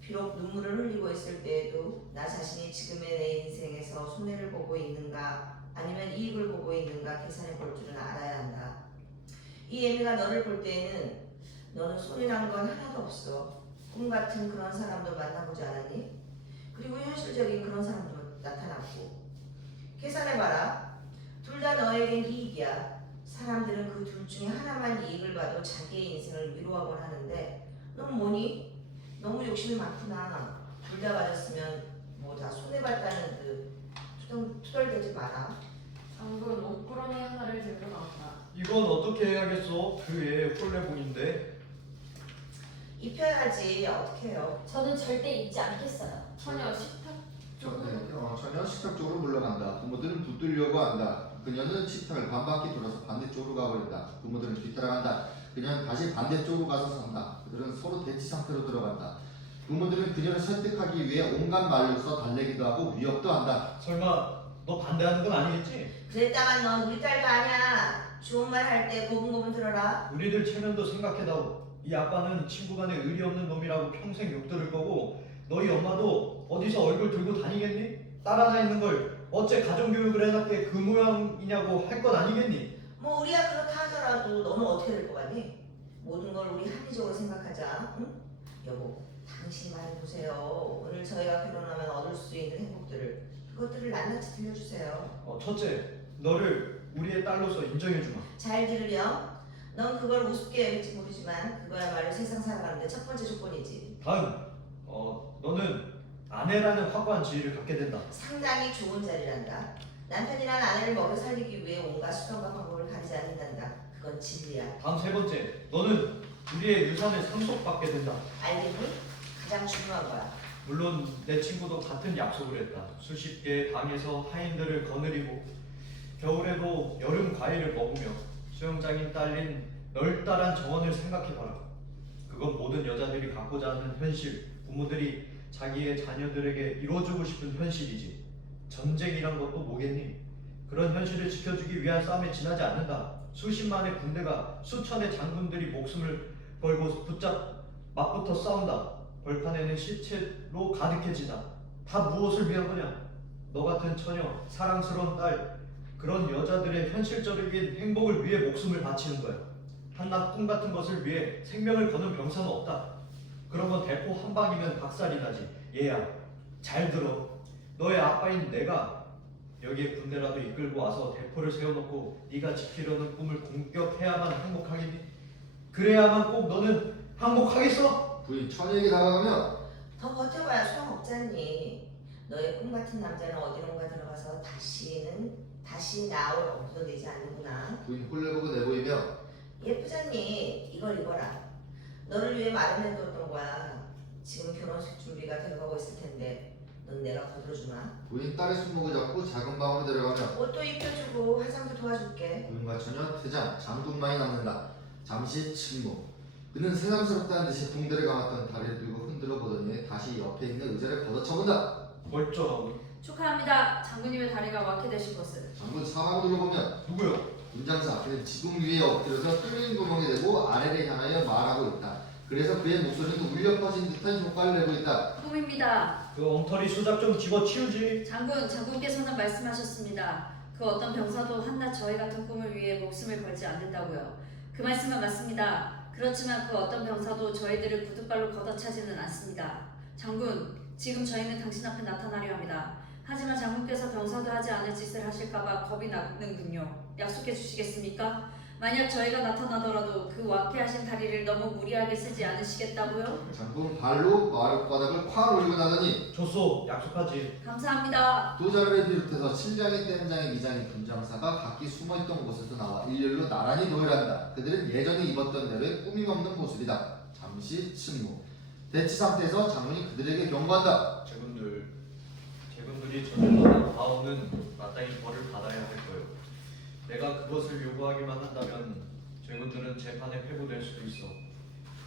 비록 눈물을 흘리고 있을 때에도 나 자신이 지금의 내 인생에서 손해를 보고 있는가 아니면 이익을 보고 있는가 계산해 볼 줄은 알아야 한다. 이 애미가 너를 볼 때에는 너는 손해난 건 하나도 없어. 꿈 같은 그런 사람도 만나보지 않았니? 그리고 현실적인 그런 사람도 나타났고. 계산해봐라. 둘 다 너에겐 이익이야. 사람들은 그 둘 중에 하나만 이익을 봐도 자기의 인생을 위로하곤 하는데 넌 뭐니? 너무 욕심이 많구나. 둘 다 맞았으면 뭐 다 손해봤다는 듯 투덜대지 마라. 장군 옷구러미 하나를 들고 나온다. 이건 어떻게 해야겠어? 그 애 홀레봉인데. 입혀야지. 어떻게 해요? 저는 절대 잊지 않겠어요. 처녀 식탁 쪽으로. 전혀 식탁 쪽으로 물러간다. 부모들은 붙들려고 한다. 그녀는 식탁을 반바퀴 돌아서 반대쪽으로 가버린다. 부모들은 뒤따라간다. 그녀는 다시 반대쪽으로 가서 선다. 그들은 서로 대치 상태로 들어간다. 부모들은 그녀를 설득하기 위해 온갖 말로 써 달래기도 하고 위협도 한다. 설마 너 반대하는 건 아니겠지? 그랬다간 넌 우리 딸도 아니야. 좋은 말 할 때 고분고분 들어라. 우리들 체면도 생각해다오. 이 아빠는 친구 간에 의리 없는 놈이라고 평생 욕 들을 거고 너희 엄마도 어디서 얼굴 들고 다니겠니? 딸 하나 있는 걸 어째 가정교육을 해놨게 그 모양이냐고 할 건 아니겠니? 뭐 우리야 그렇다 하더라도 너는 어떻게 될 것 같니? 모든 걸 우리 합리적으로 생각하자. 응? 여보, 당신 말해보세요. 오늘 저희가 결혼하면 얻을 수 있는 행복들을 그것들을 낱낱이 들려주세요. 첫째, 너를 우리의 딸로서 인정해주마. 잘 들으렴. 넌 그걸 우습게 여길지 모르지만 그거야말로 세상 살아가는데 첫 번째 조건이지. 다음, 너는 아내라는 확고한 지위를 갖게 된다. 상당히 좋은 자리란다. 남편이란 아내를 먹여 살리기 위해 온갖 수단과 방법을 가리지 않는단다. 그건 진리야. 다음 세 번째, 너는 우리의 유산을 상속받게 된다. 알겠니? 가장 중요한 거야. 물론 내 친구도 같은 약속을 했다. 수십 개의 당에서 하인들을 거느리고 겨울에도 여름 과일을 먹으며 수영장이 딸린 널따란 정원을 생각해봐라. 그건 모든 여자들이 갖고자 하는 현실, 부모들이 자기의 자녀들에게 이루어주고 싶은 현실이지. 전쟁이란 것도 뭐겠니? 그런 현실을 지켜주기 위한 싸움에 지나지 않는다. 수십만의 군대가 수천의 장군들이 목숨을 걸고 붙잡 맞붙어 싸운다. 벌판에는 시체로 가득해지다. 다 무엇을 위한 거냐? 너 같은 처녀, 사랑스러운 딸, 그런 여자들의 현실적인 행복을 위해 목숨을 바치는 거야. 한낱 꿈 같은 것을 위해 생명을 거는 병사는 없다. 그런 건 대포 한 방이면 박살이 나지. 얘야, 잘 들어. 너의 아빠인 내가 여기에 군대라도 이끌고 와서 대포를 세워놓고 네가 지키려는 꿈을 공격해야만 행복하겠니? 그래야만 꼭 너는 항복하겠어? 부인 처녀에게 다가가며 더 버텨봐야 소용없잖니. 너의 꿈 같은 남자는 어디론가 들어가서 다시 나올 엄두도 내지 않는구나. 부인 홀레보고 내보이며 예쁘잖니. 이걸 입어라. 너를 위해 마련해뒀던 거야. 지금 결혼식 준비가 되어가고 있을 텐데 넌 내가 거들어주마. 부인 딸의 손목을 잡고 작은 방으로 데려가며 옷도 입혀주고 화장도 도와줄게. 부인과 처녀 퇴장 장군만이 남는다. 잠시 침묵. 그는 새삼스럽다는 듯이 붕대를 감았던 다리를 들고 흔들어 보더니 다시 옆에 있는 의자를 걷어차본다. 멀쩡하군. 축하합니다. 장군님의 다리가 완쾌 되신 것을. 장군 사방을 둘러보면 누구요? 군장사 그는 지붕 위에 엎드려서 뚫린 구멍에 대고 아래를 향하여 말하고 있다. 그래서 그의 목소리는 울려 퍼진 듯한 효과를 내고 있다. 꿈입니다. 그 엉터리 수작 좀 집어치우지. 장군께서는 말씀하셨습니다. 그 어떤 병사도 한낱 저희 같은 꿈을 위해 목숨을 걸지 않는다고요. 그 말씀은 맞습니다. 그렇지만 그 어떤 병사도 저희들을 구두발로 걷어차지는 않습니다. 장군, 지금 저희는 당신 앞에 나타나려 합니다. 하지만 장군께서 병사도 하지 않을 짓을 하실까봐 겁이 나는군요. 약속해 주시겠습니까? 만약 저희가 나타나더라도 그 완쾌하신 다리를 너무 무리하게 쓰지 않으시겠다고요? 장군 발로 마룻바닥을 콱 올리고 나더니 줬소. 약속하지. 감사합니다. 두 자루를 비롯해서 칠장의 땜장의 미장의 군장사가 각기 숨어있던 곳에서 나와 일렬로 나란히 도열한다. 그들은 예전에 입었던 대로의 꾸밈없는 모습이다. 잠시 침묵. 대치 상태에서 장군이 그들에게 경고한다. 제군들이 저질러낸 과오는 마땅히 벌을 받아야 할 거요. 내가 그것을 요구하기만 한다면 제군들은 재판에 회부될 수도 있어.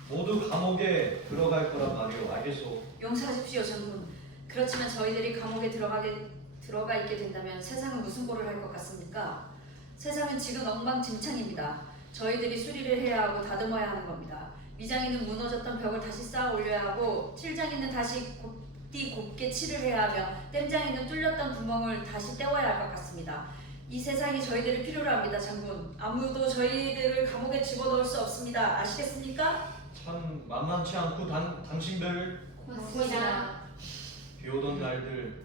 모두 감옥에 들어갈 거란 말이오. 알겠소? 용서하십시오, 장군. 그렇지만 저희들이 감옥에 들어가 있게 된다면 세상은 무슨 꼴을 할 것 같습니까? 세상은 지금 엉망진창입니다. 저희들이 수리를 해야 하고 다듬어야 하는 겁니다. 미장이는 무너졌던 벽을 다시 쌓아 올려야 하고 칠장이는 다시 곱게 칠을 해야 하며 땜장이는 뚫렸던 구멍을 다시 때워야 할 것 같습니다. 이 세상이 저희들을 필요로 합니다, 장군. 아무도 저희들을 감옥에 집어넣을 수 없습니다. 아시겠습니까? 참 만만치 않고 당신들 고맙습니다. 비오던 날들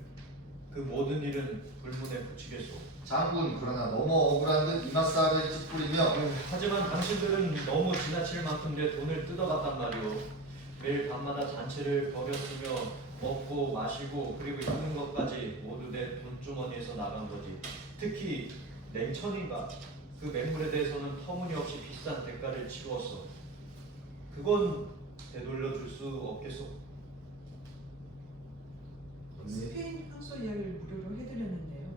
그 모든 일은 불문에 붙이겠소. 장군 그러나 너무 억울한 듯 이맛살을 찌푸리며 하지만 당신들은 너무 지나칠 만큼 내 돈을 뜯어갔단 말이오. 매일 밤마다 잔치를 벌였으며 먹고 마시고 그리고 입는 것까지 모두 내 돈주머니에서 나간 거지. 특히 냉천인가 그 맹물에 대해서는 터무니없이 비싼 대가를 치루었어. 그건 되돌려줄 수 없겠소. 스페인 황소 이야기를 무료로 해드렸는데요.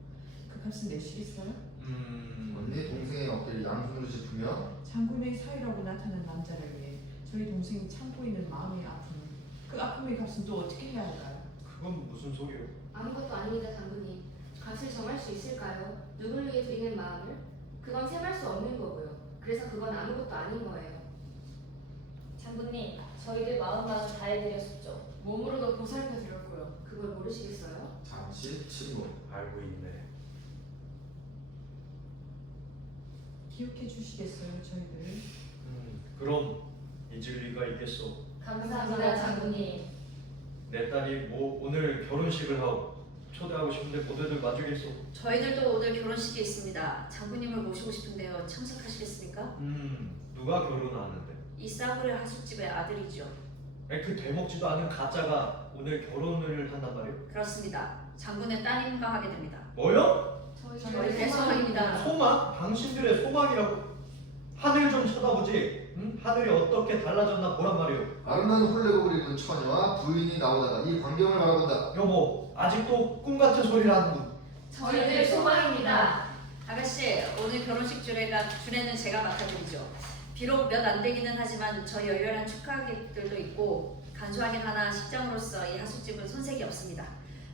그 값은 내시겠어요? 언니 동생의 어깨를 양손으로 짚으며 장군의 사위라고 나타난 남자를 위해 저희 동생이 참고 있는 마음의 아픔, 그 아픔의 값은 또 어떻게 해야 할까요? 그건 무슨 소리요? 아무것도 아닙니다, 장군님. 값을 정할 수 있을까요? 누굴 위해 드리는 마음을? 그건 세갈 수 없는 거고요. 그래서 그건 아무것도 아닌 거예요. 장군님, 저희들 마음 다 해드렸었죠. 몸으로도 보살펴 드렸고요. 그걸 모르시겠어요? 잠시 침묵. 알고 있네. 기억해 주시겠어요, 저희들을? 그럼 잊을 리가 있겠소. 감사합니다, 장군님. 내 딸이 오늘 결혼식을 하고 초대하고 싶은데 모두들 맞추겠소. 저희들도 오늘 결혼식이 있습니다. 장군님을 모시고 싶은데요. 참석하시겠습니까? 누가 결혼하는데? 이 싸구려 하숙집의 아들이죠. 그 되먹지도 않은 가짜가 오늘 결혼을 한단 말이오? 그렇습니다. 장군의 따님과 하게 됩니다. 뭐요? 저희들의 소망입니다. 소망? 당신들의 소망이라고? 하늘 좀 쳐다보지. 응? 하늘이 어떻게 달라졌나 보란 말이오. 아름다운 홀레복을 입은 처녀와 부인이 나오다가 이 광경을 바라본다. 여보, 아직도 꿈 같은 소리를 하는군. 저희들 소망입니다. 아가씨, 오늘 결혼식 주례는 제가 맡아드리죠. 비록 몇 안 되기는 하지만 저희 열렬한 축하객들도 있고 간소하긴 하나 식장으로서 이 하숙집은 손색이 없습니다.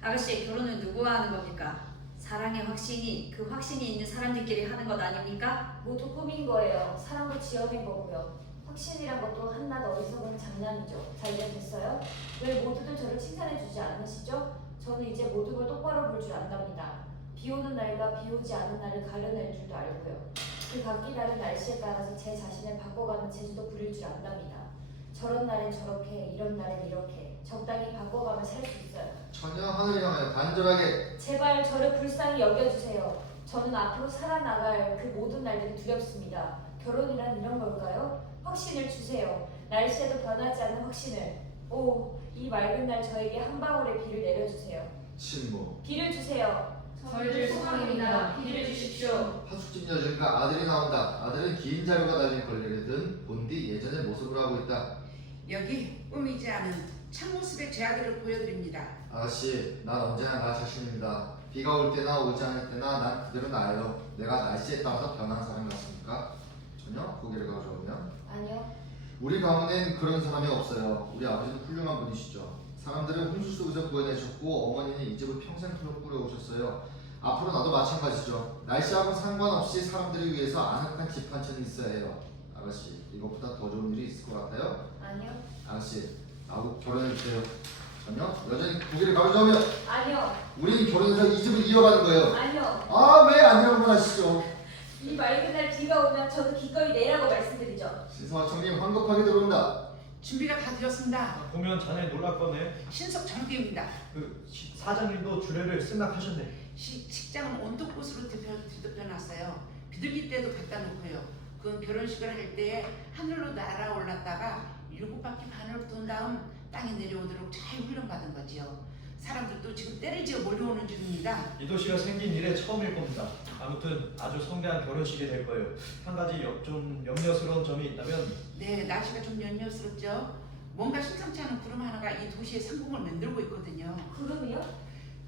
아가씨, 결혼은 누구와 하는 겁니까? 사랑의 확신이 그 확신이 있는 사람들끼리 하는 것 아닙니까? 모두 꿈인 거예요. 사랑도 지어낸 거고요. 확신이란 것도 한낱 어리석은 장난이죠. 자, 이제 됐어요? 왜 모두들 저를 칭찬해주지 않으시죠? 저는 이제 모든 걸 똑바로 볼 줄 안답니다. 비 오는 날과 비 오지 않은 날을 가려낼 줄도 알고요. 그 각기 다른 날씨에 따라서 제 자신을 바꿔가는 재주도 부릴 줄 안답니다. 저런 날엔 저렇게, 이런 날엔 이렇게 적당히 바꿔가며 살 수 있어요. 처녀 하늘을 향하여 간절하게 제발 저를 불쌍히 여겨주세요. 저는 앞으로 살아나갈 그 모든 날들이 두렵습니다. 결혼이란 이런 걸까요? 확신을 주세요. 날씨에도 변하지 않는 확신을. 오, 이 맑은 날 저에게 한 방울의 비를 내려주세요. 침묵. 비를 주세요. 저희들 소망입니다. 비를 주십시오. 하숙집 여주인과 아들이 나온다. 아들은 긴 자루가 달린 걸레를 든 본디 예전의 모습으로 하고 있다. 여기 꾸미지 않은 참모습의 제 아들을 보여드립니다. 아가씨, 난 언제나 나 자신입니다. 비가 올 때나 오지 않을 때나 난 그대로 나예요. 내가 날씨에 따라서 변하는 사람 같습니까? 전혀 고개를 가져오면 아니요. 우리 가문엔 그런 사람이 없어요. 우리 아버지는 훌륭한 분이시죠. 사람들을 홍수 속에서 구해내셨고 어머니는 이 집을 평생 꾸려오셨어요. 앞으로 나도 마찬가지죠. 날씨하고 상관없이 사람들을 위해서 아늑한 집 한 채는 있어야 해요. 아가씨, 이것보다 더 좋은 일이 있을 것 같아요? 아니요. 아가씨, 나하고 결혼해주세요. 전혀? 여전히 고개를 가로저으며 아니요. 우리는 결혼해서 이 집을 이어가는 거예요. 아니요. 아, 왜 아니라고 하시죠? 이 맑은 날 비가 오면 저도 기꺼이 내라고 말씀드리죠. 신성화청님 황급하게 들어온다. 준비가 다 되었습니다. 보면 자네 놀랄 거네. 신속 정비입니다. 사장님도 주례를 승낙하셨네. 식장은 온도꽃으로 뒤덮여놨어요. 비둘기 때도 갖다 놓고요. 그건 결혼식을 할 때 하늘로 날아올랐다가 7바퀴 반을 돈 다음 땅에 내려오도록 잘 훈련받은 거지요. 사람들도 지금 때를 지어 몰려오는 중입니다. 이 도시가 생긴 이래 처음일 겁니다. 아무튼 아주 성대한 결혼식이 될 거예요. 한 가지 좀 염려스러운 점이 있다면 네, 날씨가 좀 연연스럽죠. 뭔가 심상치 않은 구름 하나가 이 도시의 상공을 만들고 있거든요. 구름이요?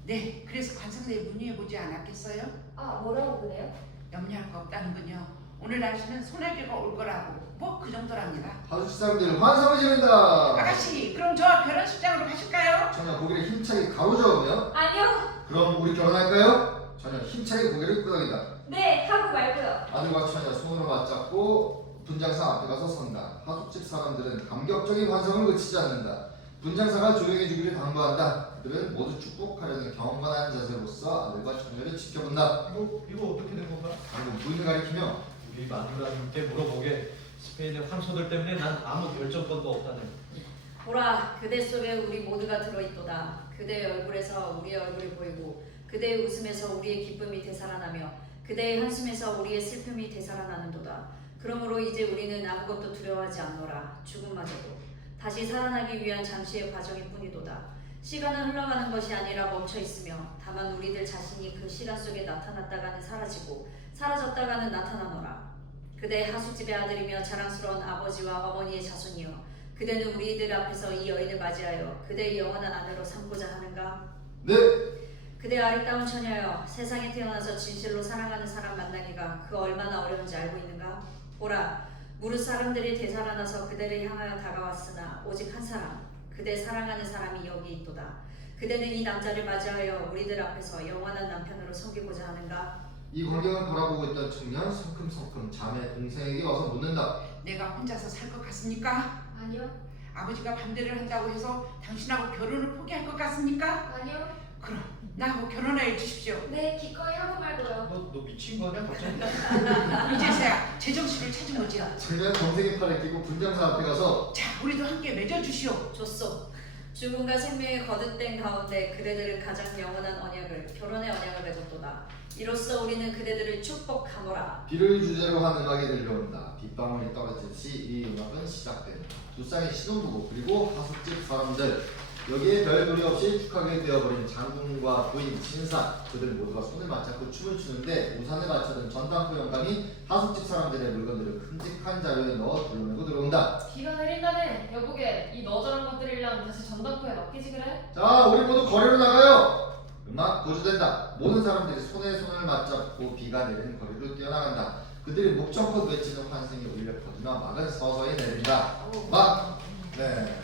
네, 그래서 관상대에 문의해보지 않았겠어요? 아, 뭐라고 그래요? 염려할 거 없다는군요. 오늘 날씨는 소나기가 올 거라고 뭐 그 정도랍니다. 하숙집 사람들 환성을 지른다. 아가씨, 그럼 저 결혼식장으로 가실까요? 전혀 고개를 힘차게 가로저으며 아니요. 그럼 우리 결혼할까요? 전혀 힘차게 고개를 끄덕인다. 네, 하고 말고요. 아들과 처녀 손으로 맞잡고 분장상 앞에 가서 선다. 하숙집 사람들은 감격적인 환성을 그치지 않는다. 분장사가 조용히 주기를 당부한다. 그들은 모두 축복하려는 경건한 자세로서 아들과 처녀를 지켜본다. 이거 어떻게 된 건가? 방금 부인을 가리키며 우리 마누라님께 물어보게. 스페인의 황소들 때문에 난 아무 결정권도 없다네. 보라, 그대 속에 우리 모두가 들어있도다. 그대의 얼굴에서 우리의 얼굴이 보이고 그대의 웃음에서 우리의 기쁨이 되살아나며 그대의 한숨에서 우리의 슬픔이 되살아나는도다. 그러므로 이제 우리는 아무것도 두려워하지 않노라. 죽음마저도 다시 살아나기 위한 잠시의 과정일 뿐이도다. 시간은 흘러가는 것이 아니라 멈춰 있으며 다만 우리들 자신이 그 시간 속에 나타났다가는 사라지고 사라졌다가는 나타나노라. 그대의 하숙집의 아들이며 자랑스러운 아버지와 어머니의 자손이여, 그대는 우리들 앞에서 이 여인을 맞이하여 그대의 영원한 아내로 삼고자 하는가? 네. 그대 아리따운 처녀여, 세상에 태어나서 진실로 사랑하는 사람 만나기가 그 얼마나 어려운지 알고 있는가? 보라, 무릇 사람들이 되살아나서 그대를 향하여 다가왔으나 오직 한 사람, 그대 사랑하는 사람이 여기 있도다. 그대는 이 남자를 맞이하여 우리들 앞에서 영원한 남편으로 섬기고자 하는가? 이 광경을 바라보고 있던 청년 성큼성큼 자매 동생에게 와서 묻는다. 내가 혼자서 살 것 같습니까? 아니요, 아버지가 반대를 한다고 해서 당신하고 결혼을 포기할 것 같습니까? 아니요. 그럼 나하고 결혼하여 주십시오. 네, 기꺼이 하고 말고요. 너 미친 거냐 갑자기? 이제서야 제정신을 찾은 거지요. 청년은 동생의 팔을 끼고 분장사 앞에 가서 자, 우리도 함께 맺어주시오. 좋소. 죽음과 생명의 거듭된 가운데 그대들은 가장 영원한 언약을, 결혼의 언약을 맺었도다. 이로써 우리는 그대들을 축복하노라. 비를 주제로 한 음악이 들려온다. 빗방울이 떨어지듯이 이 음악은 시작된다. 두 쌍의 신혼부부 그리고 하숙집 사람들, 여기에 별 도리 없이 축하게 되어버린 장군과 부인, 신사, 그들 모두가 손을 맞잡고 춤을 추는데 우산을 맞춰든 전당포 영감이 하숙집 사람들의 물건들을 큼직한 자루에 넣어 둘러매고 들어온다. 비가 내린다네. 여보게, 이 너저런 것들이랑 다시 전당포에 맡기지 그래? 자, 우리 모두 거리로 나가요. 음악 고조된다. 모든 사람들이 손에 손을 맞잡고 비가 내리는 거리로 뛰어나간다. 그들이 목청껏 외치는 환승이 울려 퍼지며 막은 서서히 내린다. 막! 네.